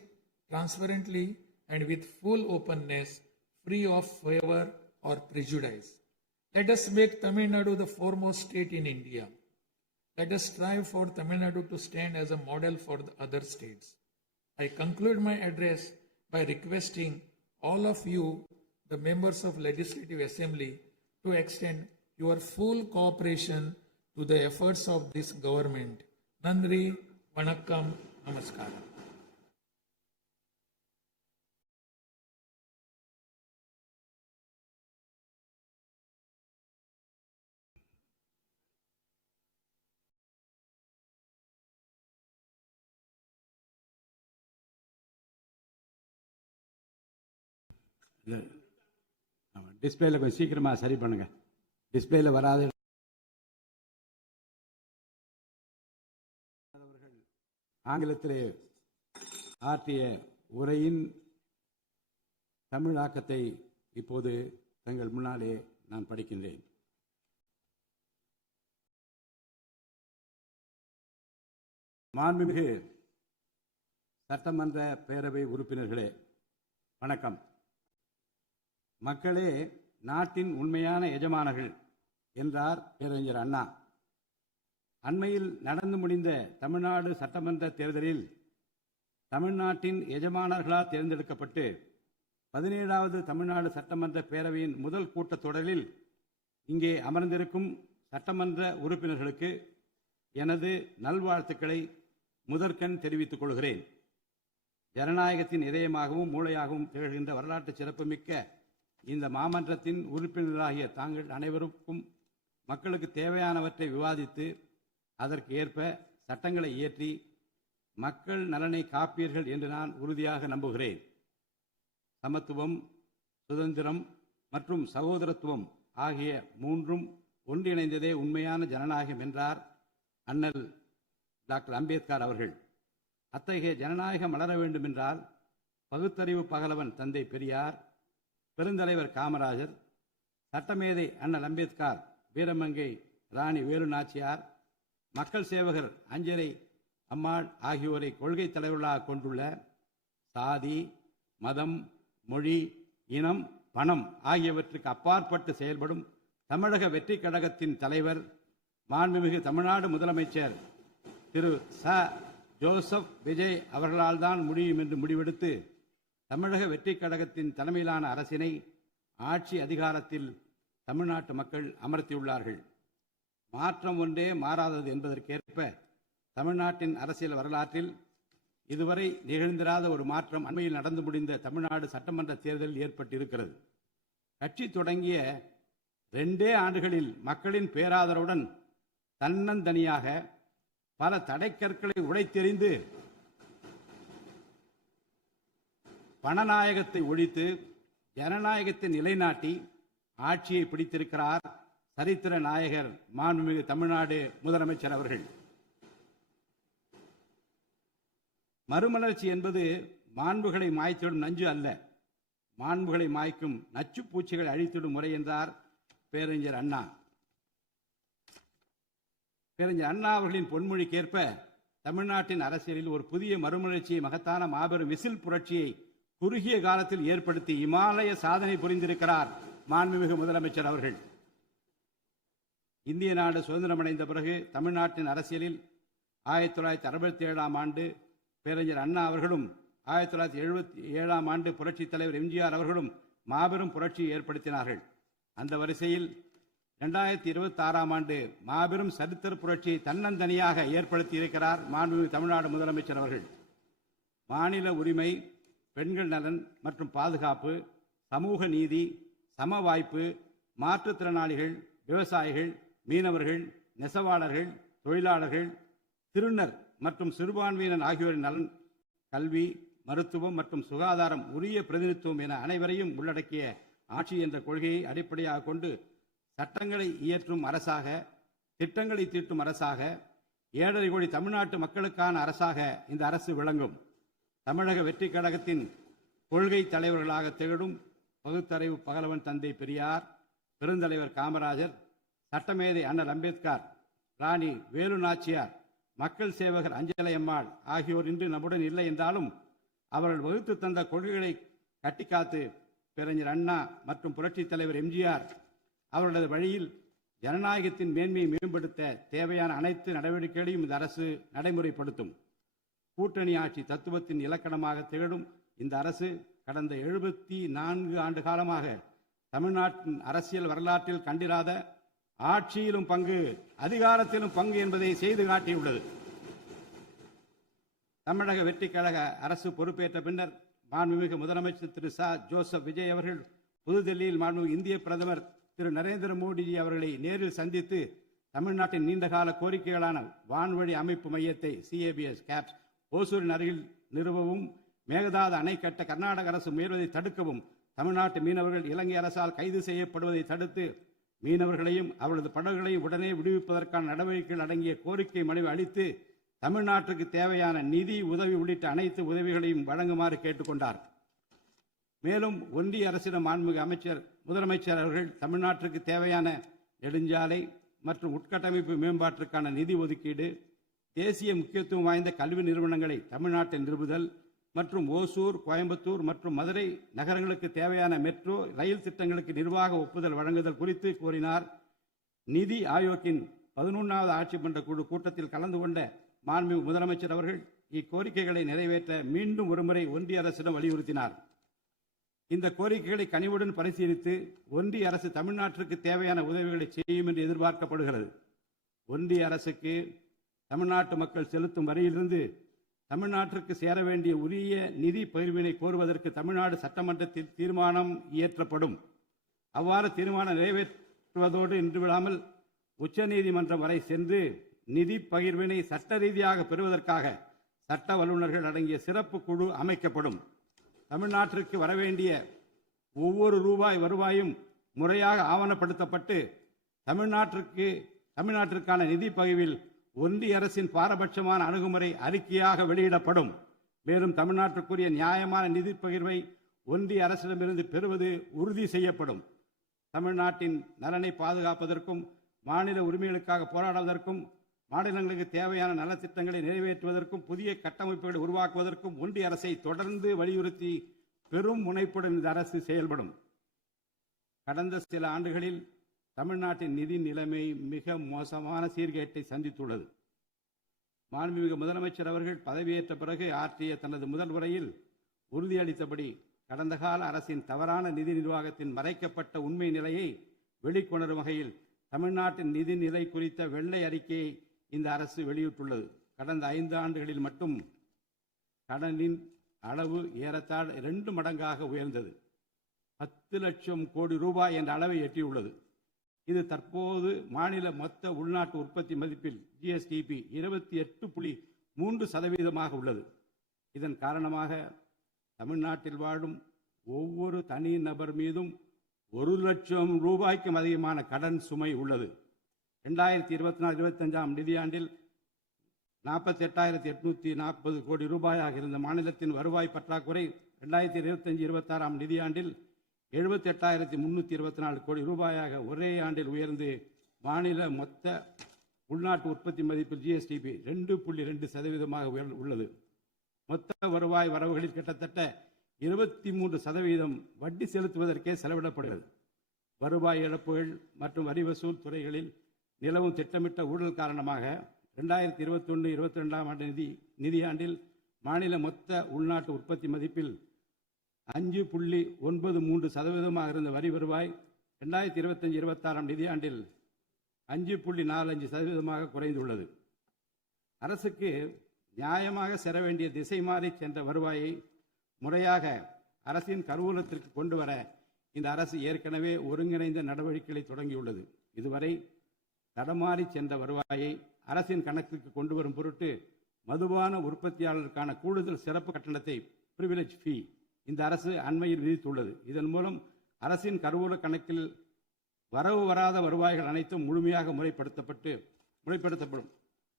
transparently, and with full openness, free of favor or prejudice. Let us make Tamil Nadu the foremost state in India. Let us strive for Tamil Nadu to stand as a model for the other states. I conclude my address by requesting all of you, the members of Legislative Assembly, to extend your full cooperation to the efforts of this government. Nandri, Vanakkam, Namaskaram. டிஸ்பிளேல கொஞ்சம் சீக்கிரமாக சரி பண்ணுங்க. டிஸ்பிளேல வராது. ஆங்கிலத்திலே ஆற்றிய உரையின் தமிழாக்கத்தை இப்போது தங்கள் முன்னாலே நான் படிக்கின்றேன். மாண்புமிகு சட்டமன்ற பேரவை உறுப்பினர்களே, வணக்கம். மக்களே நாட்டின் உண்மையான எஜமானர்கள் என்றார் பேரறிஞர் அண்ணா. அண்மையில் நடந்து முடிந்த தமிழ்நாடு சட்டமன்ற தேர்தலில் தமிழ்நாட்டின் எஜமானர்களால் தேர்ந்தெடுக்கப்பட்டு 17வது தமிழ்நாடு சட்டமன்ற பேரவையின் முதல் கூட்டத்தொடரில் இங்கே அமர்ந்திருக்கும் சட்டமன்ற உறுப்பினர்களுக்கு எனது நல்வாழ்த்துக்களை முதற்கண் தெரிவித்துக் கொள்கிறேன். ஜனநாயகத்தின் இதயமாகவும் மூளையாகவும் திகழ்கின்ற வரலாற்று சிறப்புமிக்க இந்த மாமன்றத்தின் உறுப்பினர்களாகிய தாங்கள் அனைவருக்கும் மக்களுக்கு தேவையானவற்றை விவாதித்து அதற்கு ஏற்ப சட்டங்களை இயற்றி மக்கள் நலனை காப்பீர்கள் என்று நான் உறுதியாக நம்புகிறேன். சமத்துவம், சுதந்திரம் மற்றும் சகோதரத்துவம் ஆகிய மூன்றும் ஒன்றிணைந்ததே உண்மையான ஜனநாயகம் என்றார் அண்ணல் டாக்டர் அம்பேத்கர் அவர்கள். அத்தகைய ஜனநாயகம் மலர வேண்டுமென்றால் பகுத்தறிவு பகலவன் தந்தை பெரியார், பெருந்தலைவர் காமராஜர், சட்டமேதை அண்ணல் அம்பேத்கர், வீரமங்கை ராணி வேலு நாச்சியார், மக்கள் சேவகர் அஞ்சரை அம்மாள் ஆகியோரை கொள்கை தலைவர்களாக கொண்டுள்ள சாதி, மதம், மொழி, இனம், பணம் ஆகியவற்றுக்கு அப்பாற்பட்டு செயல்படும் தமிழக வெற்றி கழகத்தின் தலைவர் மாண்புமிகு தமிழ்நாடு முதலமைச்சர் திரு ச. ஜோசப் விஜய் அவர்களால் தான் முடியும் என்று முடிவெடுத்து தமிழக வெற்றி கழகத்தின் தலைமையிலான அரசினை ஆட்சி அதிகாரத்தில் தமிழ்நாட்டு மக்கள் அமர்த்தியுள்ளார்கள். மாற்றம் ஒன்றே மாறாதது என்பதற்கேற்ப தமிழ்நாட்டின் அரசியல் வரலாற்றில் இதுவரை நிகழ்ந்திராத ஒரு மாற்றம் அண்மையில் நடந்து முடிந்த தமிழ்நாடு சட்டமன்ற தேர்தலில் ஏற்பட்டிருக்கிறது. கட்சி தொடங்கிய 2 ஆண்டுகளில் மக்களின் பேராதரவுடன் தன்னந்தனியாக பல தடைக்கற்களை உடைத்தெறிந்து பணநாயகத்தை ஒழித்து ஜனநாயகத்தை நிலைநாட்டி ஆட்சியை பிடித்திருக்கிறார் சரித்திர நாயகர் மாண்புமிகு தமிழ்நாடு முதலமைச்சர் அவர்கள். மறுமலர்ச்சி என்பது மாண்புகளை மாய்த்திடும் நஞ்சு அல்ல, மாண்புகளை மாய்க்கும் நச்சு பூச்சிகளை அழித்திடும் முறை என்றார் பேரறிஞர் அண்ணா. பேரறிஞர் அண்ணா அவர்களின் பொன்மொழிக்கேற்ப தமிழ்நாட்டின் அரசியலில் ஒரு புதிய மறுமலர்ச்சியை, மகத்தான மாபெரும் விசில் புரட்சியை குறுகிய காலத்தில் ஏற்படுத்தி இமாலய சாதனை புரிந்திருக்கிறார் மாண்புமிகு முதலமைச்சர் அவர்கள். இந்திய நாடு சுதந்திரமடைந்த பிறகு தமிழ்நாட்டின் அரசியலில் 1967ஆம் ஆண்டு பேரறிஞர் அண்ணா அவர்களும் 1977ஆம் ஆண்டு புரட்சித் தலைவர் எம்ஜிஆர் அவர்களும் மாபெரும் புரட்சியை ஏற்படுத்தினார்கள். அந்த வரிசையில் 2026ஆம் ஆண்டு மாபெரும் சரித்திர புரட்சியை தன்னந்தனியாக ஏற்படுத்தி இருக்கிறார் மாண்புமிகு தமிழ்நாடு முதலமைச்சர் அவர்கள். மாநில உரிமை, பெண்கள் நலன் மற்றும் பாதுகாப்பு, சமூக நீதி, சம வாய்ப்பு, மாற்றுத்திறனாளிகள், விவசாயிகள், மீனவர்கள், நெசவாளர்கள், தொழிலாளர்கள், திருநர் மற்றும் சிறுபான்மையினர் ஆகியோரின் நலன், கல்வி, மருத்துவம் மற்றும் சுகாதாரம், உரிய பிரதிநிதித்துவம் என அனைவரையும் உள்ளடக்கிய ஆட்சி என்ற கொள்கையை அடிப்படையாக கொண்டு சட்டங்களை இயற்றும் அரசாக, திட்டங்களை தீட்டும் அரசாக, 7.5 கோடி தமிழ்நாட்டு மக்களுக்கான அரசாக இந்த அரசு விளங்கும். தமிழக வெற்றி கழகத்தின் கொள்கை தலைவர்களாக திகழும் பகுத்தறிவு பகலவன் தந்தை பெரியார், பெருந்தலைவர் காமராஜர், சட்டமேதை அண்ணல் அம்பேத்கர், ராணி வேலு நாச்சியார், மக்கள் சேவகர் அஞ்சலை அம்மாள் ஆகியோர் இன்று நம்முடன் இல்லை என்றாலும் அவர்கள் வகுத்து தந்த கொள்கைகளை கட்டிக்காத்து பேரறிஞர் அண்ணா மற்றும் புரட்சித் தலைவர் எம்ஜிஆர் அவர்களது வழியில் ஜனநாயகத்தின் மேன்மையை மேம்படுத்த தேவையான அனைத்து நடவடிக்கைகளையும் இந்த அரசு நடைமுறைப்படுத்தும். கூட்டணி ஆட்சி தத்துவத்தின் இலக்கணமாக திகழும் இந்த அரசு கடந்த 74 ஆண்டு காலமாக தமிழ்நாட்டின் அரசியல் வரலாற்றில் கண்டிராத ஆட்சியிலும் பங்கு, அதிகாரத்திலும் பங்கு என்பதை செய்து காட்டியுள்ளது. தமிழக வெற்றி கழக அரசு பொறுப்பேற்ற பின்னர் மாண்புமிகு முதலமைச்சர் திரு ச. ஜோசப் விஜய் அவர்கள் புதுதில்லியில் மாண்புமிகு இந்திய பிரதமர் திரு நரேந்திர மோடிஜி அவர்களை நேரில் சந்தித்து தமிழ்நாட்டின் நீண்டகால கோரிக்கைகளான வான்வழி அமைப்பு மையத்தை CABS கேப்ஸ் ஓசூரின் அருகில் நிறுவவும், மேகதாது அணை கட்ட கர்நாடக அரசு முயல்வதை தடுக்கவும், தமிழ்நாட்டு மீனவர்கள் இலங்கை அரசால் கைது செய்யப்படுவதை தடுத்து மீனவர்களையும் அவரது படகுகளையும் உடனே விடுவிப்பதற்கான நடவடிக்கைகள் அடங்கிய கோரிக்கை மனுவை அளித்து தமிழ்நாட்டுக்கு தேவையான நிதி உதவி உள்ளிட்ட அனைத்து உதவிகளையும் வழங்குமாறு கேட்டுக்கொண்டார். மேலும் ஒன்றிய அரசிடம் மாண்புமிகு முதலமைச்சர் அவர்கள் தமிழ்நாட்டிற்கு தேவையான நெடுஞ்சாலை மற்றும் உட்கட்டமைப்பு மேம்பாட்டிற்கான நிதி ஒதுக்கீடு, தேசிய முக்கியத்துவம் வாய்ந்த கல்வி நிறுவனங்களை தமிழ்நாட்டில் நிறுவுதல் மற்றும் ஓசூர், கோயம்புத்தூர் மற்றும் மதுரை நகரங்களுக்கு தேவையான மெட்ரோ ரயில் திட்டங்களுக்கு நிர்வாக ஒப்புதல் வழங்குதல் குறித்து கோரினார். நிதி ஆயோக்கின் 11வது ஆட்சி மன்ற குழு கூட்டத்தில் கலந்து கொண்ட மாண்புமிகு முதலமைச்சர் அவர்கள் இக்கோரிக்கைகளை நிறைவேற்ற மீண்டும் ஒருமுறை ஒன்றிய அரசிடம் வலியுறுத்தினார். இந்த கோரிக்கைகளை கனிவுடன் பரிசீலித்து ஒன்றிய அரசு தமிழ்நாட்டிற்கு தேவையான உதவிகளை செய்யும் என்று எதிர்பார்க்கப்படுகிறது. ஒன்றிய அரசுக்கு தமிழ்நாட்டு மக்கள் செலுத்தும் வரியிலிருந்து தமிழ்நாட்டிற்கு சேர வேண்டிய உரிய நிதி பகிர்வினை கோருவதற்கு தமிழ்நாடு சட்டமன்றத்தில் தீர்மானம் இயற்றப்படும். அவ்வாறு தீர்மானம் நிறைவேற்றுவதோடு நின்றுவிடாமல் உச்சநீதிமன்றம் வரை சென்று நிதி பகிர்வினை சட்ட ரீதியாக பெறுவதற்காக சட்ட வல்லுநர்கள் அடங்கிய சிறப்பு குழு அமைக்கப்படும். தமிழ்நாட்டிற்கு வரவேண்டிய ஒவ்வொரு ரூபாய் வருவாயும் முறையாக ஆவணப்படுத்தப்பட்டு தமிழ்நாட்டிற்கான நிதி பகிர்வில் ஒன்றிய அரசின் பாரபட்சமான அணுகுமுறை அறிக்கையாக வெளியிடப்படும். மேலும் தமிழ்நாட்டிற்குரிய நியாயமான நிதி பகிர்வை ஒன்றிய அரசிடமிருந்து பெறுவது உறுதி செய்யப்படும். தமிழ்நாட்டின் நலனை பாதுகாப்பதற்கும் மாநில உரிமைகளுக்காக போராடுவதற்கும் மாநிலங்களுக்கு தேவையான நலத்திட்டங்களை நிறைவேற்றுவதற்கும் புதிய கட்டமைப்புகளை உருவாக்குவதற்கும் ஒன்றிய அரசை தொடர்ந்து வலியுறுத்தி பெரும் முனைப்புடன் இந்த அரசு செயல்படும். கடந்த சில ஆண்டுகளில் தமிழ்நாட்டின் நிதி நிலைமை மிக மோசமான சீர்கேட்டை சந்தித்துள்ளது. மாண்புமிகு முதலமைச்சர் அவர்கள் பதவியேற்ற பிறகு ஆற்றிய தனது முதல் உரையில் உறுதியளித்தபடி கடந்த கால அரசின் தவறான நிதி நிர்வாகத்தின் மறைக்கப்பட்ட உண்மை நிலையை வெளிக்கொணரும் வகையில் தமிழ்நாட்டின் நிதி நிலை குறித்த வெள்ளை அறிக்கையை இந்த அரசு வெளியிட்டுள்ளது. கடந்த 5 ஆண்டுகளில் மட்டும் கடனின் அளவு ஏறத்தாழ 2 மடங்காக உயர்ந்தது. 10 லட்சம் கோடி ரூபாய் என்ற அளவை எட்டியுள்ளது. இது தற்போது மாநில மொத்த உள்நாட்டு உற்பத்தி மதிப்பில் ஜிஎஸ்டிபி 28.3% உள்ளது. இதன் காரணமாக தமிழ்நாட்டில் வாழும் ஒவ்வொரு தனி நபர் மீதும் 1 லட்சம் ரூபாய்க்கும் அதிகமான கடன் சுமை உள்ளது. 2024-25 நிதியாண்டில் 48,840 கோடி ரூபாயாக இருந்த மாநிலத்தின் வருவாய் பற்றாக்குறை 2025-26 நிதியாண்டில் 78,324 கோடி ரூபாயாக ஒரே ஆண்டில் உயர்ந்து மாநில மொத்த உள்நாட்டு உற்பத்தி மதிப்பில் ஜிஎஸ்டிபி 2.2% உள்ளது. மொத்த வருவாய் வரவுகளில் கிட்டத்தட்ட 23% வட்டி செலுத்துவதற்கே செலவிடப்படுகிறது. வருவாய் இழப்புகள் மற்றும் வரி வசூல் துறைகளில் நிலவும் திட்டமிட்ட ஊழல் காரணமாக 2021-22 நிதியாண்டில் மாநில மொத்த உள்நாட்டு உற்பத்தி மதிப்பில் 5.93% இருந்த வரி வருவாய் 2025-26 நிதியாண்டில் 5.45% குறைந்துள்ளது. அரசுக்கு நியாயமாக செல்ல வேண்டிய திசை மாறி சென்ற வருவாயை முறையாக அரசின் கருவூலத்திற்கு கொண்டு வர இந்த அரசு ஏற்கனவே ஒருங்கிணைந்த நடவடிக்கைகளை தொடங்கியுள்ளது. இதுவரை தடமாறி சென்ற வருவாயை அரசின் கணக்குக்கு கொண்டு வரும் பொருட்டு மதுபான உற்பத்தியாளருக்கான கூடுதல் சிறப்பு கட்டணத்தை பிரிவிலேஜ் ஃபீ இந்த அரசு அண்மையில் விதித்துள்ளது. இதன் மூலம் அரசின் கருவூல கணக்கில் வரவு வராத வருவாய்கள் அனைத்தும் முழுமையாக முறைப்படுத்தப்படும்.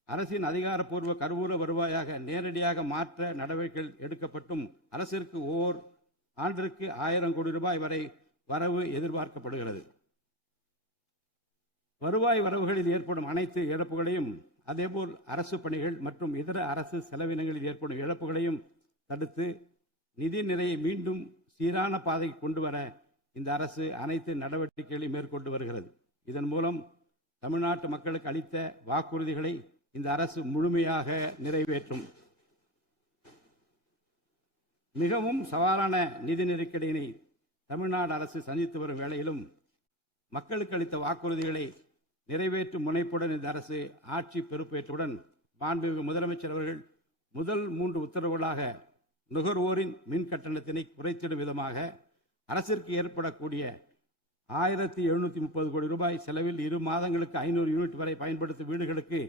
அரசின் அதிகாரப்பூர்வ கருவூல வருவாயாக நேரடியாக மாற்ற நடவடிக்கைகள் எடுக்கப்பட்டும் அரசிற்கு ஓர் ஆண்டிற்கு 1000 கோடி ரூபாய் வரை வரவு எதிர்பார்க்கப்படுகிறது. வருவாய் வரவுகளில் ஏற்படும் அனைத்து இழப்புகளையும் அதேபோல் அரசு பணிகள் மற்றும் இதர அரசு செலவினங்களில் ஏற்படும் இழப்புகளையும் தடுத்து நிதி நிலையை மீண்டும் சீரான பாதைக்கு கொண்டு வர இந்த அரசு அனைத்து நடவடிக்கைகளையும் மேற்கொண்டு வருகிறது. இதன் மூலம் தமிழ்நாட்டு மக்களுக்கு அளித்த வாக்குறுதிகளை இந்த அரசு முழுமையாக நிறைவேற்றும். மிகவும் சவாலான நிதி நெருக்கடியினை தமிழ்நாடு அரசு சந்தித்து வரும் வேளையிலும் மக்களுக்கு அளித்த வாக்குறுதிகளை நிறைவேற்றும் முனைப்புடன் இந்த அரசு ஆட்சி பொறுப்பேற்றவுடன் மாண்புமிகு முதலமைச்சர் அவர்கள் முதல் 3 உத்தரவுகளாக நுகர்வோரின் மின் கட்டணத்தினை குறைத்திடும் விதமாக அரசிற்கு ஏற்படக்கூடிய 1730 கோடி ரூபாய் செலவில் 2 மாதங்களுக்கு 500 யூனிட் வரை பயன்படுத்தும் வீடுகளுக்கு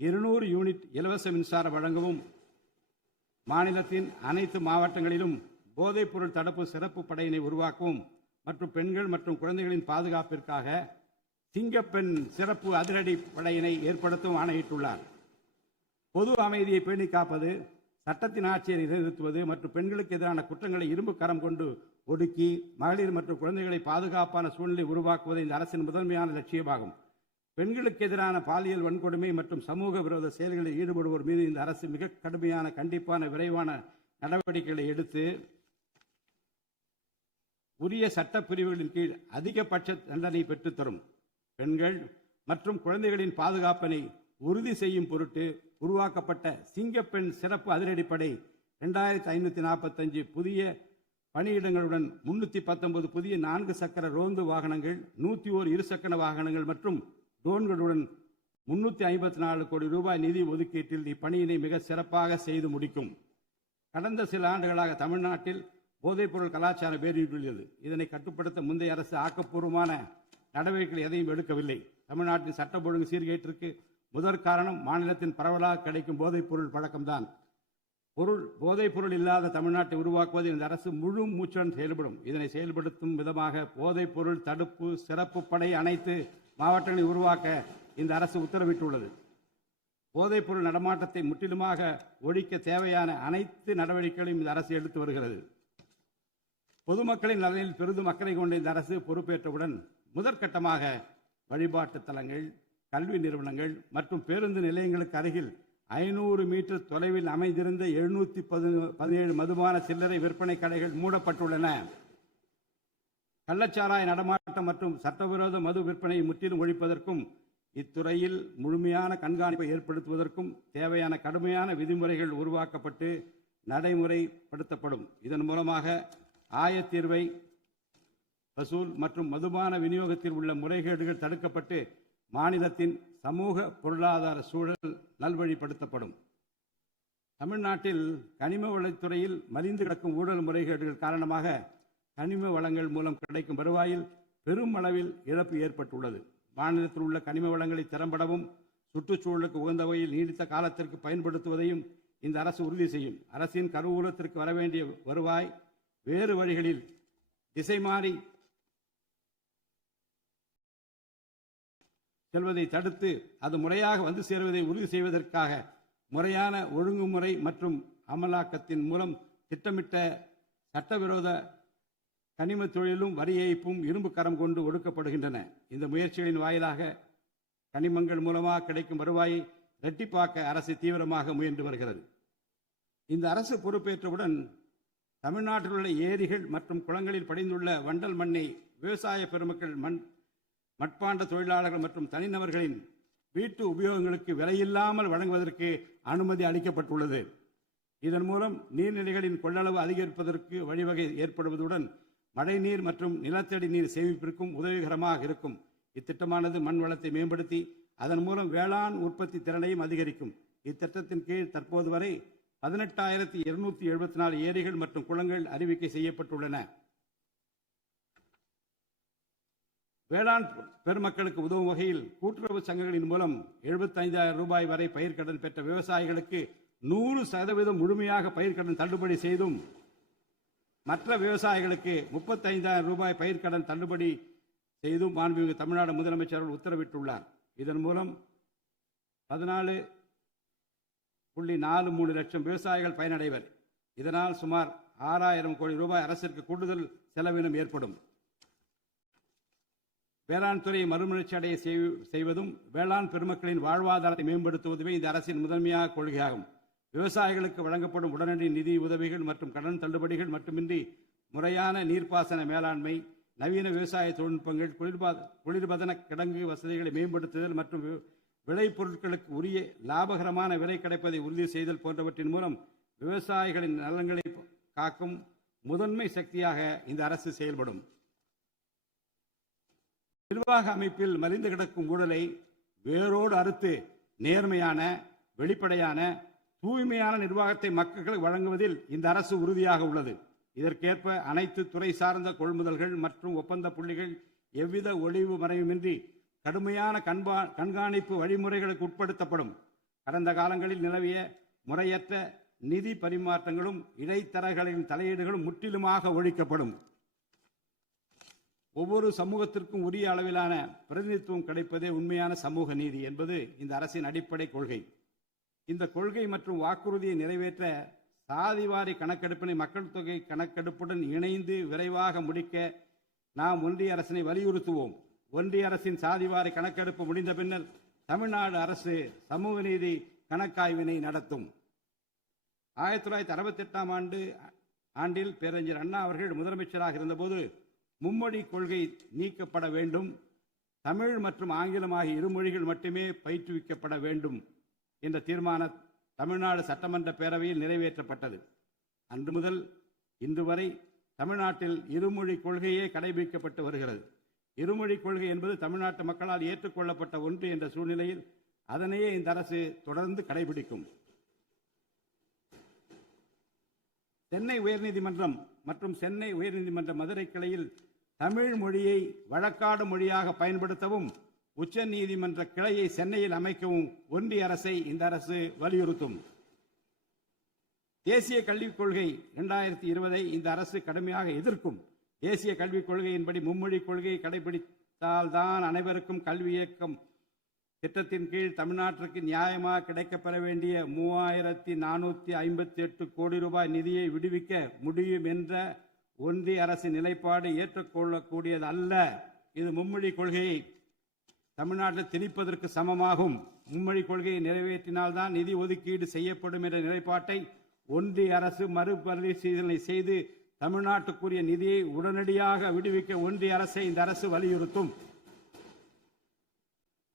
200 யூனிட் இலவச மின்சாரம் வழங்கவும், மாநிலத்தின் அனைத்து மாவட்டங்களிலும் போதைப் பொருள் தடுப்பு சிறப்பு படையினை உருவாக்கவும் மற்றும் பெண்கள் மற்றும் குழந்தைகளின் பாதுகாப்பிற்காக சிங்கப்பெண் சிறப்பு அதிரடி படையினை ஏற்படுத்தவும் ஆணையிட்டுள்ளார். பொது அமைதியை பேணி காப்பது, சட்டத்தின் ஆட்சியை நிலைநிறுத்துவது மற்றும் பெண்களுக்கு எதிரான குற்றங்களை இரும்பு கரம் கொண்டு ஒடுக்கி மகளிர் மற்றும் குழந்தைகளை பாதுகாப்பான சூழ்நிலை உருவாக்குவது இந்த அரசின் முதன்மையான லட்சியமாகும். பெண்களுக்கு எதிரான பாலியல் வன்கொடுமை மற்றும் சமூக விரோத செயல்களில் ஈடுபடுவோர் மீது இந்த அரசு மிக கடுமையான கண்டிப்பான விரைவான நடவடிக்கைகளை எடுத்து உரிய சட்ட பிரிவுகளின் கீழ் அதிகபட்ச தண்டனை பெற்றுத்தரும். பெண்கள் மற்றும் குழந்தைகளின் பாதுகாப்பினை உறுதி செய்யும் பொருட்டு உருவாக்கப்பட்ட சிங்கப்பெண் சிறப்பு அதிரடிப்படை 2545 புதிய பணியிடங்களுடன் 319 புதிய 4 சக்கர ரோந்து வாகனங்கள், 101 இருசக்கர வாகனங்கள் மற்றும் ட்ரோன்களுடன் 354 கோடி ரூபாய் நிதி ஒதுக்கீட்டில் இப்பணியினை மிக சிறப்பாக செய்து முடிக்கும். கடந்த சில ஆண்டுகளாக தமிழ்நாட்டில் போதைப்பொருள் கலாச்சாரம் வேரூன்றியுள்ளது. இதனை கட்டுப்படுத்த முந்தைய அரசு ஆக்கப்பூர்வமான நடவடிக்கைகள் எதையும் எடுக்கவில்லை. தமிழ்நாட்டின் சட்டம் ஒழுங்கு சீர்கேட்டிற்கு முதற் காரணம் மாநிலத்தின் பரவலாக கிடைக்கும் போதைப்பொருள் பழக்கம்தான். போதைப்பொருள் இல்லாத தமிழ்நாட்டை உருவாக்குவது இந்த அரசு முழு மூச்சுடன் செயல்படும். இதனை செயல்படுத்தும் விதமாக போதைப்பொருள் தடுப்பு சிறப்பு படை அனைத்து மாவட்டங்களை உருவாக்க இந்த அரசு உத்தரவிட்டுள்ளது. போதைப்பொருள் நடமாட்டத்தை முற்றிலுமாக ஒழிக்க தேவையான அனைத்து நடவடிக்கைகளையும் இந்த அரசு எடுத்து வருகிறது. பொதுமக்களின் நலனில் பெரிதும் அக்கறை கொண்ட இந்த அரசு பொறுப்பேற்றவுடன் முதற்கட்டமாக வழிபாட்டு தலங்கள், கல்வி நிறுவனங்கள் மற்றும் பேருந்து நிலையங்களுக்கு அருகில் 500 மீட்டர் தொலைவில் அமைந்திருந்த 717 மதுபான சில்லறை விற்பனை கடைகள் மூடப்பட்டுள்ளன. கள்ளச்சாராய நடமாட்டம் மற்றும் சட்டவிரோத மது விற்பனையை முற்றிலும் ஒழிப்பதற்கும் இத்துறையில் முழுமையான கண்காணிப்பை ஏற்படுத்துவதற்கும் தேவையான கடுமையான விதிமுறைகள் உருவாக்கப்பட்டு நடைமுறைப்படுத்தப்படும். இதன் மூலமாக ஆயத்தீர்வை வசூல் மற்றும் மதுபான விநியோகத்தில் உள்ள முறைகேடுகள் தடுக்கப்பட்டு மாநிலத்தின் சமூக பொருளாதார சூழல் நல்வழிப்படுத்தப்படும். தமிழ்நாட்டில் கனிம வளத்துறையில் மலிந்து கிடக்கும் ஊழல் முறைகேடுகள் காரணமாக கனிம வளங்கள் மூலம் கிடைக்கும் வருவாயில் பெரும் அளவில் இழப்பு ஏற்பட்டுள்ளது. மாநிலத்தில் உள்ள கனிம வளங்களை திறம்படவும் சுற்றுச்சூழலுக்கு உகந்த வகையில் நீடித்த காலத்திற்கு பயன்படுத்துவதையும் இந்த அரசு உறுதி செய்யும். அரசின் கருவூலத்திற்கு வரவேண்டிய வருவாய் வேறு வழிகளில் திசை மாறி செல்வதை தடுத்து அது முறையாக வந்து சேருவதை உறுதி செய்வதற்காக முறையான ஒழுங்குமுறை மற்றும் அமலாக்கத்தின் மூலம் திட்டமிட்ட சட்டவிரோத கனிம தொழிலும் வரி ஏய்ப்பும் இரும்பு கரம் கொண்டு ஒடுக்கப்படுகின்றன. இந்த முயற்சிகளின் வாயிலாக கனிமங்கள் மூலமாக கிடைக்கும் வருவாயை இரட்டிப்பாக்க அரசு தீவிரமாக முயன்று வருகிறது. இந்த அரசு பொறுப்பேற்றவுடன் தமிழ்நாட்டில் உள்ள ஏரிகள் மற்றும் குளங்களில் படிந்துள்ள வண்டல் மண்ணை விவசாய பெருமக்கள், மட்பாண்ட தொழிலாளர்கள் மற்றும் தனிநபர்களின் வீட்டு உபயோகங்களுக்கு விலையில்லாமல் வழங்குவதற்கு அனுமதி அளிக்கப்பட்டுள்ளது. இதன் மூலம் நீர்நிலைகளின் கொள்ளளவு அதிகரிப்பதற்கு வழிவகை ஏற்படுவதுடன் மழைநீர் மற்றும் நிலத்தடி நீர் சேமிப்பிற்கும் உதவிகரமாக இருக்கும். இத்திட்டமானது மண் வளத்தை மேம்படுத்தி அதன் மூலம் வேளாண் உற்பத்தி திறனையும் அதிகரிக்கும். இத்திட்டத்தின் கீழ் தற்போது வரை 18,274 ஏரிகள் மற்றும் குளங்கள் அறிவிக்கை செய்யப்பட்டுள்ளன. வேளாண் பெருமக்களுக்கு உதவும் வகையில் கூட்டுறவு சங்கங்களின் மூலம் 75,000 ரூபாய் வரை பயிர்க்கடன் பெற்ற விவசாயிகளுக்கு 100% முழுமையாக பயிர்க்கடன் தள்ளுபடி செய்தும், மற்ற விவசாயிகளுக்கு 35,000 ரூபாய் பயிர்க்கடன் தள்ளுபடி செய்தும் மாண்புமிகு தமிழ்நாடு முதலமைச்சர் அவர்கள் உத்தரவிட்டுள்ளார். இதன் மூலம் 14.43 லட்சம் விவசாயிகள் பயனடைவர். இதனால் சுமார் 6,000 கோடி ரூபாய் அரசிற்கு கூடுதல் செலவினம் ஏற்படும். வேளாண் துறையை மறுமலர்ச்சி அடைய செய்வதும் வேளாண் பெருமக்களின் வாழ்வாதாரத்தை மேம்படுத்துவதுமே இந்த அரசின் முதன்மையாக கொள்கையாகும். விவசாயிகளுக்கு வழங்கப்படும் உடனடி நிதி உதவிகள் மற்றும் கடன் தள்ளுபடிகள் மட்டுமின்றி முறையான நீர்ப்பாசன மேலாண்மை, நவீன விவசாய தொழில்நுட்பங்கள், குளிர்பதன கிடங்கு வசதிகளை மேம்படுத்துதல் மற்றும் விளைபொருட்களுக்கு உரிய லாபகரமான விலை கிடைப்பதை உறுதி செய்தல் போன்றவற்றின் மூலம் விவசாயிகளின் நலன்களை காக்கும் முதன்மை சக்தியாக இந்த அரசு செயல்படும். நிர்வாக அமைப்பில் மலிந்து கிடக்கும் ஊழலை வேரோடு அறுத்து நேர்மையான, வெளிப்படையான, தூய்மையான நிர்வாகத்தை மக்களுக்கு வழங்குவதில் இந்த அரசு உறுதியாக உள்ளது. இதற்கேற்ப அனைத்து துறை சார்ந்த கொள்முதல்கள் மற்றும் ஒப்பந்த புள்ளிகள் எவ்வித ஒளிவு மறைவுமின்றி கடுமையான கண்காணிப்பு வழிமுறைகளுக்கு உட்படுத்தப்படும். கடந்த காலங்களில் நிலவிய முறையற்ற நிதி பரிமாற்றங்களும் இடைத்தரகர்களின் தலையீடுகளும் முற்றிலுமாக ஒழிக்கப்படும். ஒவ்வொரு சமூகத்திற்கும் உரிய அளவிலான பிரதிநிதித்துவம் கிடைப்பதே உண்மையான சமூக நீதி என்பது இந்த அரசின் அடிப்படை கொள்கை. இந்த கொள்கை மற்றும் வாக்குறுதியை நிறைவேற்ற சாதிவாரி கணக்கெடுப்பினை மக்கள் தொகை கணக்கெடுப்புடன் இணைந்து விரைவாக முடிக்க நாம் ஒன்றிய அரசினை வலியுறுத்துவோம். ஒன்றிய அரசின் சாதிவாரி கணக்கெடுப்பு முடிந்த பின்னர் தமிழ்நாடு அரசு சமூக நீதி கணக்காய்வினை நடத்தும். 1968 ஆண்டில் பேரறிஞர் அண்ணா அவர்கள் முதலமைச்சராக இருந்தபோது மும்மொழி கொள்கை நீக்கப்பட வேண்டும், தமிழ் மற்றும் ஆங்கிலம் ஆகிய இருமொழிகள் மட்டுமே பயிற்றுவிக்கப்பட வேண்டும் என்ற தீர்மானம் தமிழ்நாடு சட்டமன்ற பேரவையில் நிறைவேற்றப்பட்டது. அன்று முதல் இன்று வரை தமிழ்நாட்டில் இருமொழி கொள்கையே கடைபிடிக்கப்பட்டு வருகிறது. இருமொழி கொள்கை என்பது தமிழ்நாட்டு மக்களால் ஏற்றுக்கொள்ளப்பட்ட ஒன்று என்ற சூழ்நிலையில் அதனையே இந்த அரசு தொடர்ந்து கடைபிடிக்கும். சென்னை உயர்நீதிமன்றம் மற்றும் சென்னை உயர்நீதிமன்ற மதுரை கிளையில் தமிழ் மொழியை வழக்காடு மொழியாக பயன்படுத்தவும் உச்ச நீதிமன்ற கிளையை சென்னையில் அமைக்கவும் ஒன்றிய அரசை இந்த அரசு வலியுறுத்தும். தேசிய கல்விக் கொள்கை 2020 இந்த அரசு கடுமையாக எதிர்க்கும். தேசிய கல்விக் கொள்கையின்படி மும்மொழி கொள்கையை கடைபிடித்தால்தான் அனைவருக்கும் கல்வி இயக்கம் திட்டத்தின் கீழ் தமிழ்நாட்டிற்கு நியாயமாக கிடைக்கப்பெற வேண்டிய 3458 கோடி ரூபாய் நிதியை விடுவிக்க முடியும் என்ற ஒன்றிய அரசின் நிலைப்பாடு ஏற்றுக்கொள்ளக்கூடியது அல்ல. இது மும்மொழி கொள்கையை தமிழ்நாட்டில் திணிப்பதற்கு சமமாகும். மும்மொழி கொள்கையை நிறைவேற்றினால்தான் நிதி ஒதுக்கீடு செய்யப்படும் என்ற நிலைப்பாட்டை ஒன்றிய அரசு மறுபரிசீலனை செய்து தமிழ்நாட்டுக்குரிய நிதியை உடனடியாக விடுவிக்க ஒன்றிய அரசை இந்த அரசு வலியுறுத்தும்.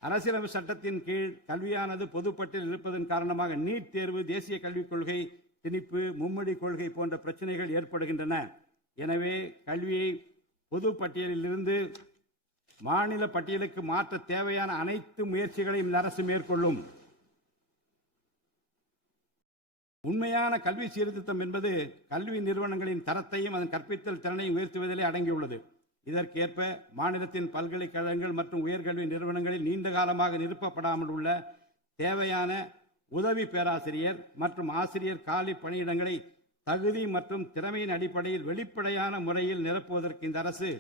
அரசியலமைப்பு சட்டத்தின் கீழ் கல்வியானது பொதுப்பட்டியலில் இருப்பதன் காரணமாக நீட் தேர்வு, தேசிய கல்விக் கொள்கை திணிப்பு, மும்மொழி கொள்கை போன்ற பிரச்சனைகள் ஏற்படுகின்றன. எனவே கல்வியை பொது பட்டியலில் இருந்து மாநில பட்டியலுக்கு மாற்ற தேவையான அனைத்து முயற்சிகளையும் இந்த அரசு மேற்கொள்ளும். உண்மையான கல்வி சீர்திருத்தம் என்பது கல்வி நிறுவனங்களின் தரத்தையும் அதன் கற்பித்தல் திறனையும் உயர்த்துவதிலே அடங்கியுள்ளது. இதற்கேற்ப மாநிலத்தின் பல்கலைக்கழகங்கள் மற்றும் உயர்கல்வி நிறுவனங்களில் நீண்ட காலமாக நிரப்பப்படாமல் உள்ள தேவையான உதவி பேராசிரியர் மற்றும் ஆசிரியர் காலி பணியிடங்களை தகுதி மற்றும் திறமையின் அடிப்படையில் வெளிப்படையான முறையில் நிரப்புவதற்கு இந்த அரசு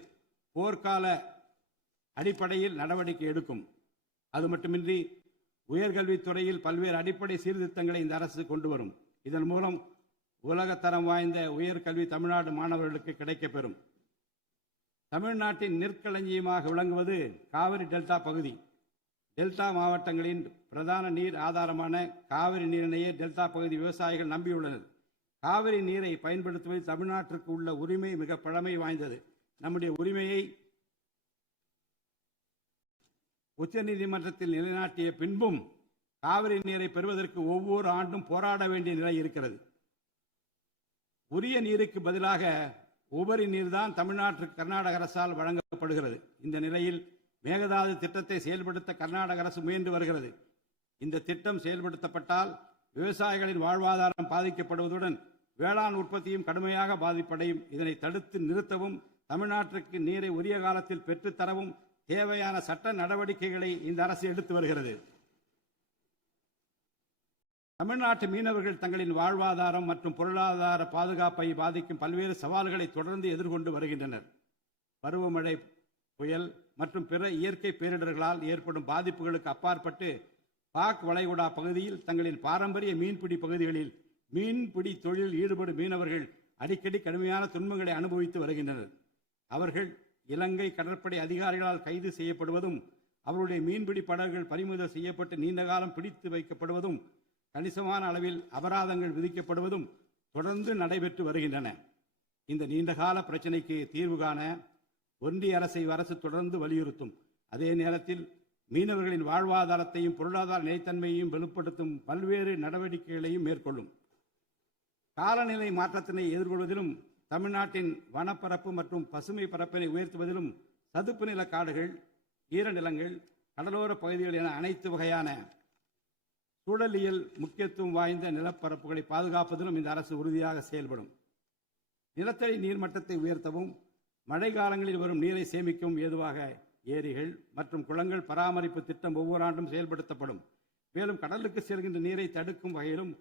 போர்க்கால அடிப்படையில் நடவடிக்கை எடுக்கும். அது மட்டுமின்றி உயர்கல்வித்துறையில் பல்வேறு அடிப்படை சீர்திருத்தங்களை இந்த அரசு கொண்டு வரும். இதன் மூலம் உலகத்தரம் வாய்ந்த உயர்கல்வி தமிழ்நாடு மாணவர்களுக்கு கிடைக்கப்பெறும். தமிழ்நாட்டின் நெற்களஞ்சியமாக விளங்குவது காவிரி டெல்டா பகுதி. டெல்டா மாவட்டங்களின் பிரதான நீர் ஆதாரமான காவிரி நீரினையே டெல்டா பகுதி விவசாயிகள் நம்பியுள்ளனர். காவிரி நீரை பயன்படுத்துவதில் தமிழ்நாட்டிற்கு உள்ள உரிமை மிக பழமை வாய்ந்தது. நம்முடைய உரிமையை உச்சநீதிமன்றத்தில் நிலைநாட்டிய பின்பும் காவிரி நீரை பெறுவதற்கு ஒவ்வொரு ஆண்டும் போராட வேண்டிய நிலை இருக்கிறது. உரிய நீருக்கு பதிலாக உபரி நீர்தான் தமிழ்நாட்டிற்கு கர்நாடக அரசால் வழங்கப்படுகிறது. இந்த நிலையில் மேகதாது திட்டத்தை செயல்படுத்த கர்நாடக அரசு முயன்று வருகிறது. இந்த திட்டம் செயல்படுத்தப்பட்டால் விவசாயிகளின் வாழ்வாதாரம் பாதிக்கப்படுவதுடன் வேளாண் உற்பத்தியும் கடுமையாக பாதிப்படையும். இதனை தடுத்து நிறுத்தவும் தமிழ்நாட்டிற்கு நீரை உரிய காலத்தில் பெற்றுத்தரவும் தேவையான சட்ட நடவடிக்கைகளை இந்த அரசு எடுத்து வருகிறது. தமிழ்நாட்டு மீனவர்கள் தங்களின் வாழ்வாதாரம் மற்றும் பொருளாதார பாதுகாப்பை பாதிக்கும் பல்வேறு சவால்களை தொடர்ந்து எதிர்கொண்டு வருகின்றனர். பருவமழை, புயல் மற்றும் பிற இயற்கை பேரிடர்களால் ஏற்படும் பாதிப்புகளுக்கு அப்பாற்பட்டு பாக் வளைகுடா பகுதியில் தங்களின் பாரம்பரிய மீன்பிடி பகுதிகளில் மீன்பிடி தொழிலில் ஈடுபடும் மீனவர்கள் அடிக்கடி கடுமையான துன்பங்களை அனுபவித்து வருகின்றனர். அவர்கள் இலங்கை கடற்படை அதிகாரிகளால் கைது செய்யப்படுவதும் அவருடைய மீன்பிடி படகுகள் பறிமுதல் செய்யப்பட்டு நீண்ட காலம் பிடித்து வைக்கப்படுவதும் கணிசமான அளவில் அபராதங்கள் விதிக்கப்படுவதும் தொடர்ந்து நடைபெற்று வருகின்றன. இந்த நீண்டகால பிரச்சினைக்கு தீர்வு காண ஒன்றிய அரசு தொடர்ந்து வலியுறுத்தும். அதே நேரத்தில் மீனவர்களின் வாழ்வாதாரத்தையும் பொருளாதார நிலைத்தன்மையையும் வலுப்படுத்தும் பல்வேறு நடவடிக்கைகளையும் மேற்கொள்ளும். காலநிலை மாற்றத்தினை எதிர்கொள்வதிலும் தமிழ்நாட்டின் வனப்பரப்பு மற்றும் பசுமை பரப்பினை உயர்த்துவதிலும் சதுப்பு நில காடுகள், ஈரநிலங்கள், கடலோர பகுதிகள் என அனைத்து வகையான சூழலியல் முக்கியத்துவம் வாய்ந்த நிலப்பரப்புகளை பாதுகாப்பதிலும் இந்த அரசு உறுதியாக செயல்படும். நிலத்தடி நீர்மட்டத்தை உயர்த்தவும் மழை காலங்களில் வரும் நீரை சேமிக்கவும் ஏதுவாக ஏரிகள் மற்றும் குளங்கள் பராமரிப்பு திட்டம் ஒவ்வொரு ஆண்டும் செயல்படுத்தப்படும். மேலும் கடலுக்கு செல்கின்ற நீரை தடுக்கும் வகையிலும்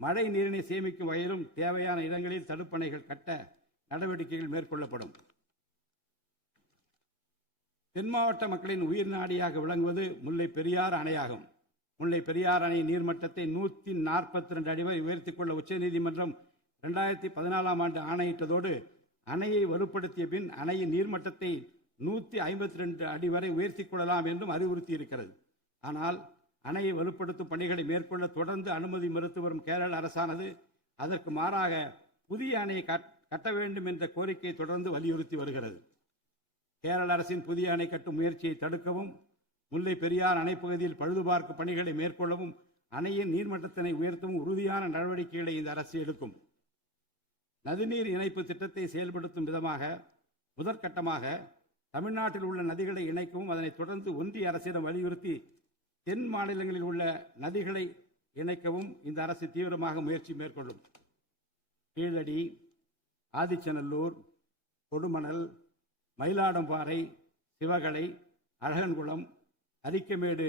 மழை நீரினை சேமிக்கும் வகையிலும் தேவையான இடங்களில் தடுப்பணைகள் கட்ட நடவடிக்கைகள் மேற்கொள்ளப்படும். தென் மாவட்ட மக்களின் உயிர் நாடியாக விளங்குவது முல்லை பெரியாறு அணையாகும். முல்லை பெரியாறு அணை நீர்மட்டத்தை 142 அடி வரை உயர்த்திக் கொள்ள உச்சநீதிமன்றம் 2014 ஆண்டு ஆணையிட்டதோடு அணையை வலுப்படுத்திய பின் அணையின் நீர்மட்டத்தை 152 அடி வரை உயர்த்திக் கொள்ளலாம் என்றும் அறிவுறுத்தி இருக்கிறது. ஆனால் அணையை வலுப்படுத்தும் பணிகளை மேற்கொள்ள தொடர்ந்து அனுமதி மறுத்து வரும் கேரள அரசானது அதற்கு மாறாக புதிய அணையை கட்ட வேண்டும் என்ற கோரிக்கையை தொடர்ந்து வலியுறுத்தி வருகிறது. கேரள அரசின் புதிய அணை கட்டும் முயற்சியை தடுக்கவும், முல்லை பெரியார் அணைப்பகுதியில் பழுதுபார்க்கும் பணிகளை மேற்கொள்ளவும், அணையின் நீர்மட்டத்தினை உயர்த்தவும் உறுதியான நடவடிக்கைகளை இந்த அரசு எடுக்கும். நதிநீர் இணைப்பு திட்டத்தை செயல்படுத்தும் விதமாக முதற்கட்டமாக தமிழ்நாட்டில் உள்ள நதிகளை இணைக்கவும், அதனைத் தொடர்ந்து ஒன்றிய அரசிடம் வலியுறுத்தி தென் மாநிலங்களில் உள்ள நதிகளை இணைக்கவும் இந்த அரசு தீவிரமாக முயற்சி மேற்கொள்ளும். கீழடி, ஆதிச்சநல்லூர், கொடுமணல், மயிலாடம்பாறை, சிவகலை, அழகன்குளம், அரிக்கமேடு,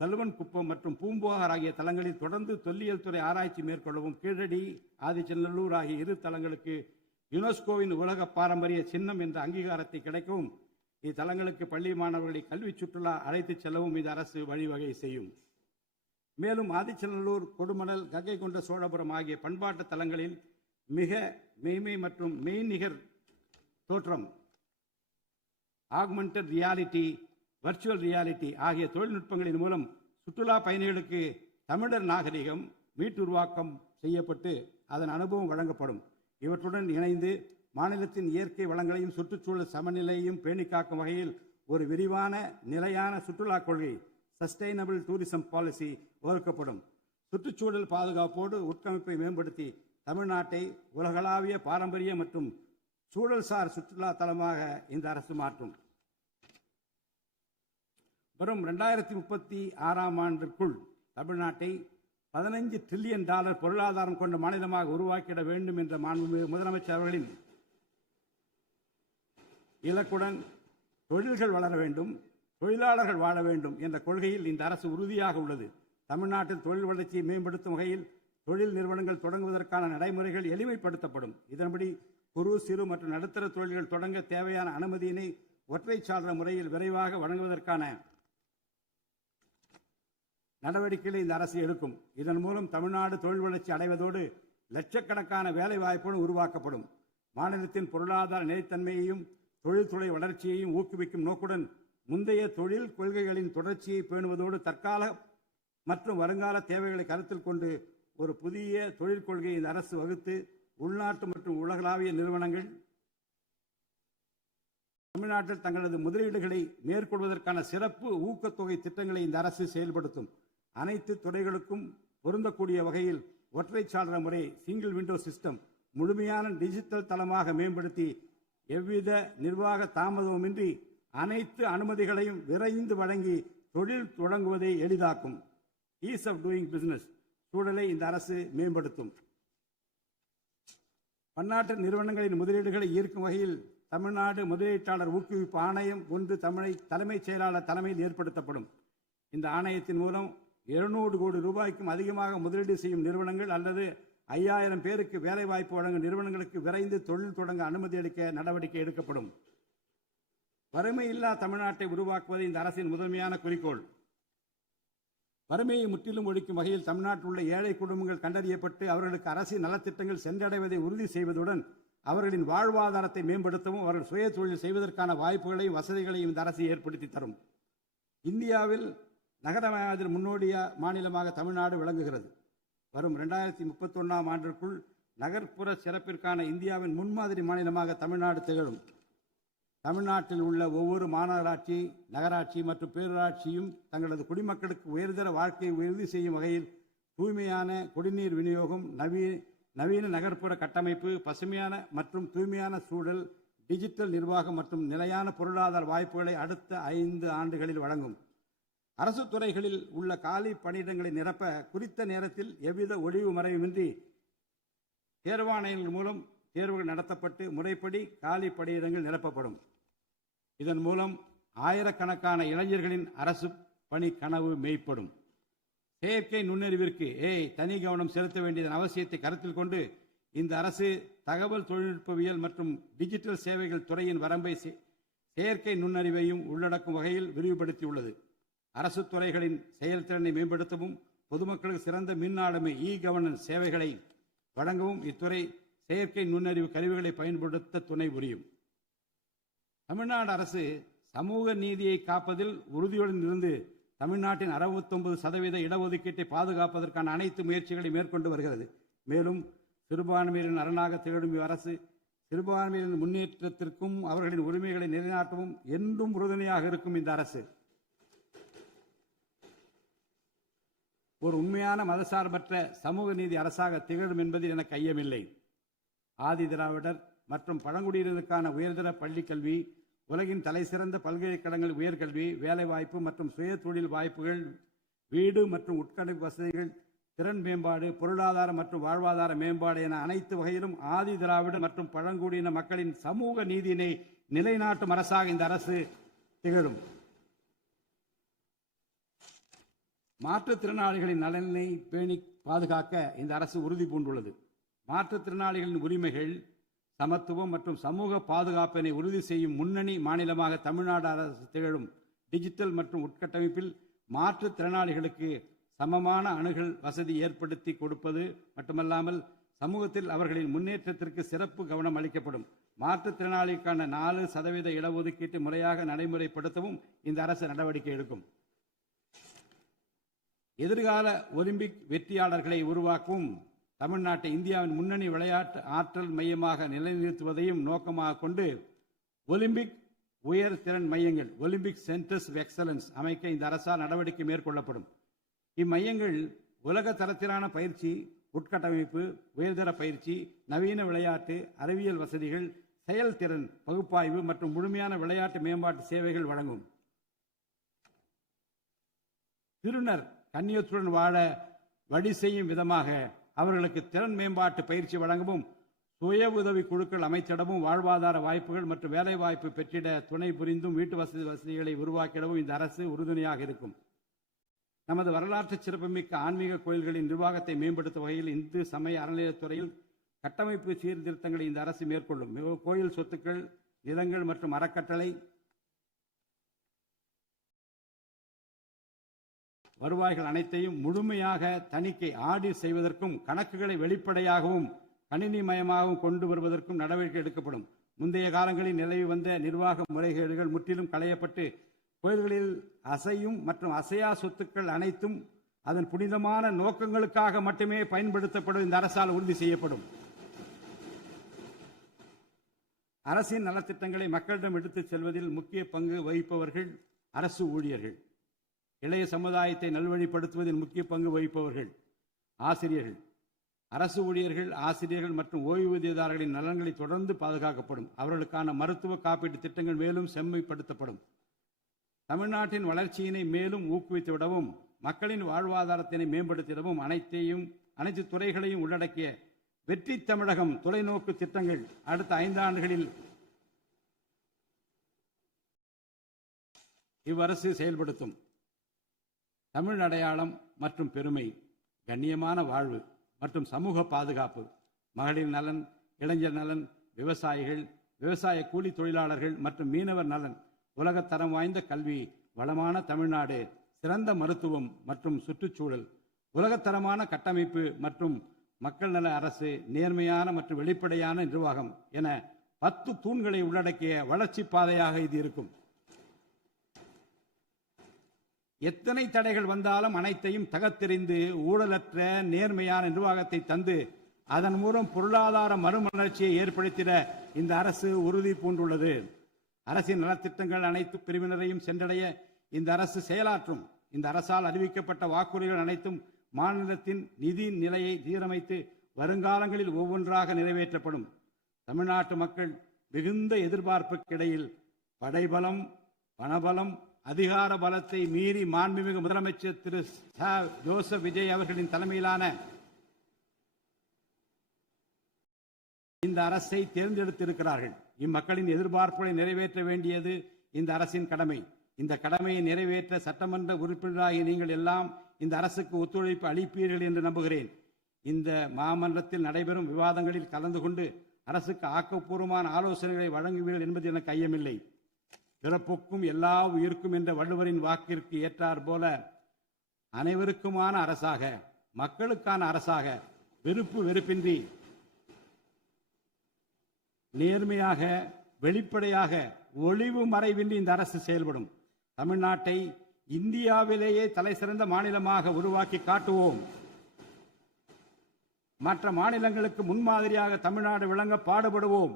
சல்வன்குப்பம் மற்றும் பூம்புகார் ஆகிய தலங்களில் தொடர்ந்து தொல்லியல் துறை ஆராய்ச்சி மேற்கொள்ளவும், கீழடி, ஆதிச்சநல்லூர் ஆகிய இரு தலங்களுக்கு யுனெஸ்கோவின் உலக பாரம்பரிய சின்னம் என்ற அங்கீகாரத்தை கிடைக்கவும், இத்தலங்களுக்கு பள்ளி மாணவர்களை கல்வி சுற்றுலா அழைத்துச் செல்லவும் இந்த அரசு வழிவகை செய்யும். மேலும் ஆதிச்சநல்லூர், கொடுமணல், கங்கை கொண்ட சோழபுரம் ஆகிய பண்பாட்டு தலங்களில் மிக மெய்மை மற்றும் மெய்நிகர் தோற்றம், ஆக்மெண்டட் ரியாலிட்டி, வர்ச்சுவல் ரியாலிட்டி ஆகிய தொழில்நுட்பங்களின் மூலம் சுற்றுலா பயணிகளுக்கு தமிழர் நாகரிகம் மீட்டுருவாக்கம் செய்யப்பட்டு அதன் அனுபவம் வழங்கப்படும். இவற்றுடன் இணைந்து மாநிலத்தின் இயற்கை வளங்களையும் சுற்றுச்சூழல் சமநிலையையும் பேணிக்காக்கும் வகையில் ஒரு விரிவான நிலையான சுற்றுலா கொள்கை, சஸ்டைனபிள் டூரிசம் பாலிசி வகுக்கப்படும். சுற்றுச்சூழல் பாதுகாப்போடு உட்கமைப்பை மேம்படுத்தி தமிழ்நாட்டை உலகளாவிய பாரம்பரிய மற்றும் சூழல்சார் சுற்றுலா தலமாக இந்த அரசு மாற்றும். வரும் 2036ஆம் ஆண்டிற்குள் தமிழ்நாட்டை $15 டிரில்லியன் பொருளாதாரம் கொண்ட மாநிலமாக உருவாக்கிட வேண்டும் என்ற முதலமைச்சர் அவர்களின் இலக்குடன் தொழில்கள் வளர வேண்டும், தொழிலாளர்கள் வாழ வேண்டும் என்ற கொள்கையில் இந்த அரசு உறுதியாக உள்ளது. தமிழ்நாட்டில் தொழில் வளர்ச்சியை மேம்படுத்தும் வகையில் தொழில் நிறுவனங்கள் தொடங்குவதற்கான நடைமுறைகள் எளிமைப்படுத்தப்படும். இதன்படி குறு, சிறு மற்றும் நடுத்தர தொழில்கள் தொடங்க தேவையான அனுமதியினை ஒற்றைச்சாளர முறையில் விரைவாக வழங்குவதற்கான நடவடிக்கைகளை இந்த அரசு எடுக்கும். இதன் மூலம் தமிழ்நாடு தொழில் வளர்ச்சி அடைவதோடு லட்சக்கணக்கான வேலை வாய்ப்புகள் உருவாக்கப்படும். மாநிலத்தின் பொருளாதார நிலைத்தன்மையையும் தொழில்துறை வளர்ச்சியையும் ஊக்குவிக்கும் நோக்குடன் முந்தைய தொழில் கொள்கைகளின் தொடர்ச்சியை பேணுவதோடு தற்கால மற்றும் வருங்கால தேவைகளை கருத்தில் கொண்டு ஒரு புதிய தொழில் கொள்கையை இந்த அரசு வகுத்து உள்நாட்டு மற்றும் உலகளாவிய நிறுவனங்கள் தமிழ்நாட்டில் தங்களது முதலீடுகளை மேற்கொள்வதற்கான சிறப்பு ஊக்கத்தொகை திட்டங்களை இந்த அரசு செயல்படுத்தும். அனைத்து துறைகளுக்கும் பொருந்தக்கூடிய வகையில் ஒற்றைச்சாளர முறை, சிங்கிள் விண்டோ சிஸ்டம் முழுமையான டிஜிட்டல் தளமாக மேம்படுத்தி எவ்வித நிர்வாக தாமதமுமின்றி அனைத்து அனுமதிகளையும் விரைந்து வழங்கி தொழில் தொடங்குவதை எளிதாக்கும். ஈஸ் ஆஃப் டூயிங் பிசினஸ் சூழலை இந்த அரசு மேம்படுத்தும். பன்னாட்டு நிறுவனங்களின் முதலீடுகளை ஈர்க்கும் வகையில் தமிழ்நாடு முதலீட்டாளர் ஊக்குவிப்பு ஆணையம் ஒன்று தலைமைச் செயலாளர் தலைமையில் ஏற்படுத்தப்படும். இந்த ஆணையத்தின் மூலம் 200 கோடி ரூபாய்க்கும் அதிகமாக முதலீடு செய்யும் நிறுவனங்கள் அல்லது 5000 பேருக்கு வேலைவாய்ப்பு வழங்கும் நிறுவனங்களுக்கு விரைந்து தொழில் தொடங்க அனுமதி அளிக்க நடவடிக்கை எடுக்கப்படும். வறுமையில்லா தமிழ்நாட்டை உருவாக்குவது இந்த அரசின் முதன்மையான குறிக்கோள். வறுமையை முற்றிலும் ஒழிக்கும் வகையில் தமிழ்நாட்டில் உள்ள ஏழை குடும்பங்கள் கண்டறியப்பட்டு அவர்களுக்கு அரசின் நலத்திட்டங்கள் சென்றடைவதை உறுதி செய்வதுடன் அவர்களின் வாழ்வாதாரத்தை மேம்படுத்தவும் அவர்கள் சுய தொழில் செய்வதற்கான வாய்ப்புகளையும் வசதிகளையும் இந்த அரசு ஏற்படுத்தி தரும். இந்தியாவில் நகரமயமாதல் முன்னோடிய மாநிலமாக தமிழ்நாடு விளங்குகிறது. வரும் 2031ஆம் ஆண்டிற்குள் நகர்ப்புற சிறப்பிற்கான இந்தியாவின் முன்மாதிரி மாநிலமாக தமிழ்நாடு திகழும். தமிழ்நாட்டில் உள்ள ஒவ்வொரு மாநகராட்சி, நகராட்சி மற்றும் பேரூராட்சியும் தங்களது குடிமக்களுக்கு உயர்தர வாழ்க்கையை உறுதி செய்யும் வகையில் தூய்மையான குடிநீர் விநியோகம், நவீன நகர்ப்புற கட்டமைப்பு, பசுமையான மற்றும் தூய்மையான சூழல், டிஜிட்டல் நிர்வாகம் மற்றும் நிலையான பொருளாதார வாய்ப்புகளை அடுத்த 5 ஆண்டுகளில் வழங்கும். அரசு துறைகளில் உள்ள காலி பணியிடங்களை நிரப்ப குறித்த நேரத்தில் எவ்வித ஒளிவு மறைவுமின்றி தேர்வாணையங்கள் மூலம் தேர்வுகள் நடத்தப்பட்டு முறைப்படி காலி பணியிடங்கள் நிரப்பப்படும். இதன் மூலம் ஆயிரக்கணக்கான இளைஞர்களின் அரசு பணி கனவு மெய்ப்படும். செயற்கை நுண்ணறிவிற்கு தனி கவனம் செலுத்த வேண்டியதன் அவசியத்தை கருத்தில் கொண்டு இந்த அரசு தகவல் தொழில்நுட்பவியல் மற்றும் டிஜிட்டல் சேவைகள் துறையின் வரம்பை செயற்கை நுண்ணறிவையும் உள்ளடக்கும் வகையில் விரிவுபடுத்தியுள்ளது. அரசு துறைகளின் செயல்திறனை மேம்படுத்தவும் பொதுமக்களுக்கு சிறந்த மின் ஆளுமை கவர்னன்ஸ் சேவைகளை வழங்கவும் இத்துறை செயற்கை நுண்ணறிவு கருவிகளை பயன்படுத்த துணை புரியும். தமிழ்நாடு அரசு சமூக நீதியை காப்பதில் உறுதியுடன் இருந்து தமிழ்நாட்டின் 69% இடஒதுக்கீட்டை பாதுகாப்பதற்கான அனைத்து முயற்சிகளை மேற்கொண்டு வருகிறது. மேலும் சிறுபான்மையினரின் அரணாக திகழும் அரசு சிறுபான்மையினரின் முன்னேற்றத்திற்கும் அவர்களின் உரிமைகளை நிலைநாட்டவும் என்றும் உறுதுணையாக இருக்கும். இந்த அரசு ஒரு உண்மையான மதசார்பற்ற சமூக நீதி அரசாக திகழும் என்பதில் எனக்கு ஐயமில்லை. ஆதி திராவிடர் மற்றும் பழங்குடியினருக்கான உயர்தர பள்ளி கல்வி, உலகின் தலைசிறந்த பல்கலைக்கழகங்கள் உயர்கல்வி, வேலைவாய்ப்பு மற்றும் சுய தொழில் வாய்ப்புகள், வீடு மற்றும் உட்கட்டமைப்பு வசதிகள், திறன் மேம்பாடு, பொருளாதார மற்றும் வாழ்வாதார மேம்பாடு என அனைத்து வகையிலும் ஆதி திராவிட மற்றும் பழங்குடியின மக்களின் சமூக நீதியினை நிலைநாட்டும் அரசாக இந்த அரசு திகழும். மாற்றுத்திறனாளிகளின் நலனை பேணி பாதுகாக்க இந்த அரசு உறுதி பூண்டுள்ளது. மாற்றுத்திறனாளிகளின் உரிமைகள், சமத்துவம் மற்றும் சமூக பாதுகாப்பினை உறுதி செய்யும் முன்னணி மாநிலமாக தமிழ்நாடு அரசு திகழும். டிஜிட்டல் மற்றும் உட்கட்டமைப்பில் மாற்றுத்திறனாளிகளுக்கு சமமான அணுகல் வசதி ஏற்படுத்தி கொடுப்பது மட்டுமல்லாமல் சமூகத்தில் அவர்களின் முன்னேற்றத்திற்கு சிறப்பு கவனம் அளிக்கப்படும். மாற்றுத்திறனாளிக்கான 4% இடஒதுக்கீட்டு முறையாக நடைமுறைப்படுத்தவும் இந்த அரசு நடவடிக்கை எடுக்கும். எதிர்கால ஒலிம்பிக் வெற்றியாளர்களை உருவாக்கவும் தமிழ்நாட்டை இந்தியாவின் முன்னணி விளையாட்டு ஆற்றல் மையமாக நிலைநிறுத்துவதையும் நோக்கமாக கொண்டு ஒலிம்பிக் உயர் திறன் மையங்கள், ஒலிம்பிக் சென்டர்ஸ் ஆஃப் எக்ஸலன்ஸ் அமைக்க இந்த அரசால் நடவடிக்கை மேற்கொள்ளப்படும். இம்மையங்கள் உலக தரத்திலான பயிற்சி, உட்கட்டமைப்பு, உயர்தர பயிற்சி, நவீன விளையாட்டு, அறிவியல் வசதிகள், செயல்திறன் பகுப்பாய்வு மற்றும் முழுமையான விளையாட்டு மேம்பாட்டு சேவைகள் வழங்கும். திருநர் கண்ணியத்துடன் வாழ வழி செய்யும் விதமாக அவர்களுக்கு திறன் மேம்பாட்டு பயிற்சி வழங்கவும், சுய உதவி குழுக்கள் அமைத்திடவும், வாழ்வாதார வாய்ப்புகள் மற்றும் வேலை வாய்ப்பு பெற்றிட துணை புரிந்தும் வீட்டு வசதிகளை உருவாக்கிடவும் இந்த அரசு உறுதுணையாக இருக்கும். நமது வரலாற்று சிறப்புமிக்க ஆன்மீக கோயில்களின் நிர்வாகத்தை மேம்படுத்தும் வகையில் இந்து சமய அறநிலையத்துறையில் கட்டமைப்பு சீர்திருத்தங்களை இந்த அரசு மேற்கொள்ளும். கோயில் சொத்துக்கள், நிலங்கள் மற்றும் அறக்கட்டளை வருவாய்கள் அனைத்தையும் முழுமையாக தணிக்கை ஆடிட் செய்வதற்கும் கணக்குகளை வெளிப்படையாகவும் கணினிமயமாகவும் கொண்டு வருவதற்கும் நடவடிக்கை எடுக்கப்படும். முந்தைய காலங்களில் நிலவி வந்த நிர்வாக முறைகேடுகள் முற்றிலும் களையப்பட்டு கோயில்களில் அசையும் மற்றும் அசையா சொத்துக்கள் அனைத்தும் அதன் புனிதமான நோக்கங்களுக்காக மட்டுமே பயன்படுத்தப்படும் இந்த அரசால் உறுதி செய்யப்படும். அரசின் நலத்திட்டங்களை மக்களிடம் எடுத்துச் செல்வதில் முக்கிய பங்கு வகிப்பவர்கள் அரசு ஊழியர்கள். இளைய சமுதாயத்தை நல்வழிப்படுத்துவதில் முக்கிய பங்கு வகிப்பவர்கள் ஆசிரியர்கள். அரசு ஊழியர்கள், ஆசிரியர்கள் மற்றும் ஓய்வூதியதாரர்களின் நலன்களை தொடர்ந்து பாதுகாக்கப்படும். அவர்களுக்கான மருத்துவ காப்பீட்டு திட்டங்கள் மேலும் செம்மைப்படுத்தப்படும். தமிழ்நாட்டின் வளர்ச்சியினை மேலும் ஊக்குவித்துவிடவும், மக்களின் வாழ்வாதாரத்தினை மேம்படுத்திடவும் அனைத்து துறைகளையும் உள்ளடக்கிய வெற்றி தமிழகம் தொலைநோக்கு திட்டங்கள் அடுத்த 5 ஆண்டுகளில் இவ்வரசு செயல்படுத்தும். தமிழ் அடையாளம் மற்றும் பெருமை, கண்ணியமான வாழ்வு மற்றும் சமூக பாதுகாப்பு, மகளிர் நலன், இளைஞர் நலன், விவசாயிகள், விவசாய கூலி தொழிலாளர்கள் மற்றும் மீனவர் நலன், உலகத்தரம் வாய்ந்த கல்வி, வளமான தமிழ்நாடு, சிறந்த மருத்துவம் மற்றும் சுற்றுச்சூழல், உலகத்தரமான கட்டமைப்பு மற்றும் மக்கள் நல அரசு, நேர்மையான மற்றும் வெளிப்படையான நிர்வாகம் என 10 தூண்களை உள்ளடக்கிய வளர்ச்சி பாதையாக இது இருக்கும். எத்தனை தடைகள் வந்தாலும் அனைத்தையும் தகர்த்தெறிந்து ஊழலற்ற நேர்மையான நிர்வாகத்தை தந்து அதன் மூலம் பொருளாதார மறுமலர்ச்சியை ஏற்படுத்திட இந்த அரசு உறுதி பூண்டுள்ளது. அரசின் நலத்திட்டங்கள் அனைத்து பிரிவினரையும் சென்றடைய இந்த அரசு செயலாற்றும். இந்த அரசால் அறிவிக்கப்பட்ட வாக்குறுதிகள் அனைத்தும் மாநிலத்தின் நிதி நிலையை சீரமைத்து வருங்காலங்களில் ஒவ்வொன்றாக நிறைவேற்றப்படும். தமிழ்நாட்டு மக்கள் மிகுந்த எதிர்பார்ப்புக்கிடையில் படைபலம், பணபலம், அதிகார பலத்தை மீறி மாண்புமிகு முதலமைச்சர் திரு ஜோசப் விஜய் அவர்களின் தலைமையிலான இந்த அரசை தேர்ந்தெடுத்திருக்கிறார்கள். இம்மக்களின் எதிர்பார்ப்புகளை நிறைவேற்ற வேண்டியது இந்த அரசின் கடமை. இந்த கடமையை நிறைவேற்ற சட்டமன்ற உறுப்பினராகிய நீங்கள் எல்லாம் இந்த அரசுக்கு ஒத்துழைப்பு அளிப்பீர்கள் என்று நம்புகிறேன். இந்த மாமன்றத்தில் நடைபெறும் விவாதங்களில் கலந்து கொண்டு அரசுக்கு ஆக்கப்பூர்வமான ஆலோசனைகளை வழங்குவீர்கள் என்பது எனக்கு ஐயமில்லை. பிறப்புக்கும் எல்லா உயிர்க்கும் என்ற வள்ளுவரின் வாக்கிற்கு ஏற்றார் போல அனைவருக்குமான அரசாக, மக்களுக்கான அரசாக, வெறுப்பின்றி நேர்மையாக, வெளிப்படையாக ஒளிவு மறைவின்றி இந்த அரசு செயல்படும். தமிழ்நாட்டை இந்தியாவிலேயே தலைசிறந்த மாநிலமாக உருவாக்கி காட்டுவோம். மற்ற மாநிலங்களுக்கு முன்மாதிரியாக தமிழ்நாடு விளங்க பாடுபடுவோம்.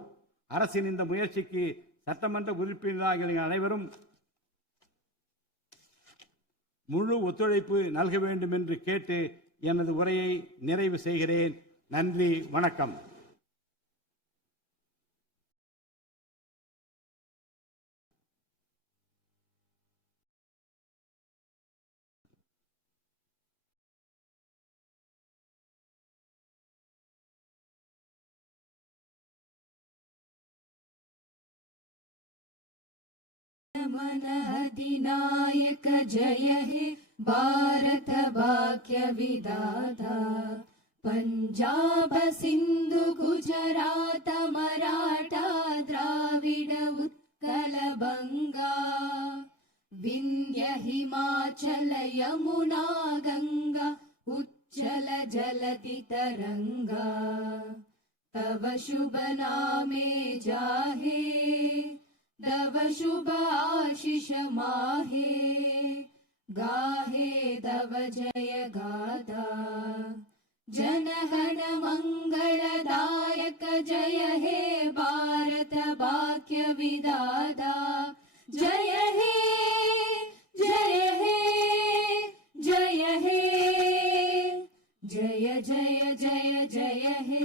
அரசின் இந்த முயற்சிக்கு சட்டமன்ற உறுப்பினர்கள் அனைவரும் முழு ஒத்துழைப்பு நல்க வேண்டும் என்று கேட்டு எனது உரையை நிறைவு செய்கிறேன். நன்றி, வணக்கம். मन अधिनायक जय हे भारत भाग्य विधाता पंजाब सिंधु गुजरात मराठा द्राविड उत्कल बंगा विंध्य हिमाचल यमुना गंगा उच्चल जलति तरंगा तव शुभ नामे जाहे तव शुभ आशीष माहे गाहे तव जय गाथा जनगण मंगलदायक जय हे भारत भाग्य विधाता जय हे जय हे जय हे जय जय जय जय हे.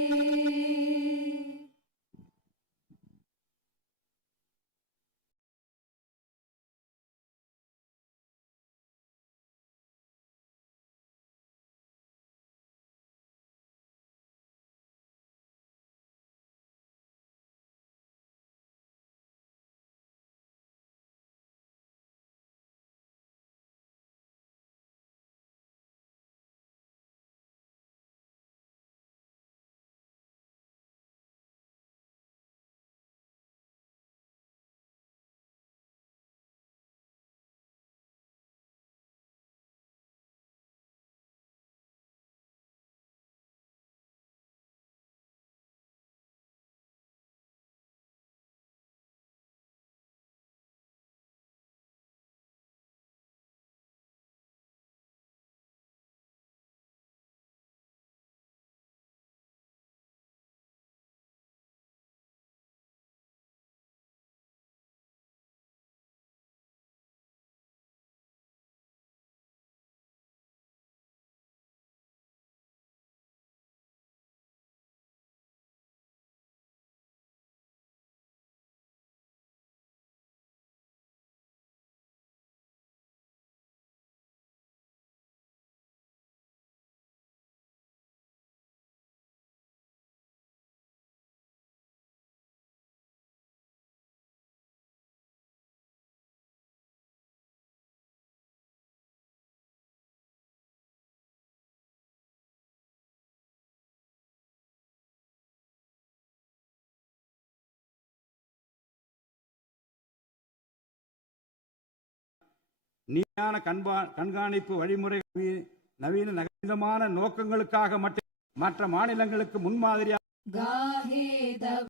நீதியான கண்காணிப்பு வழிமுறைகள் நவீனமான நோக்கங்களுக்காக மட்டும் மற்ற மாநிலங்களுக்கு முன்மாதிரியாக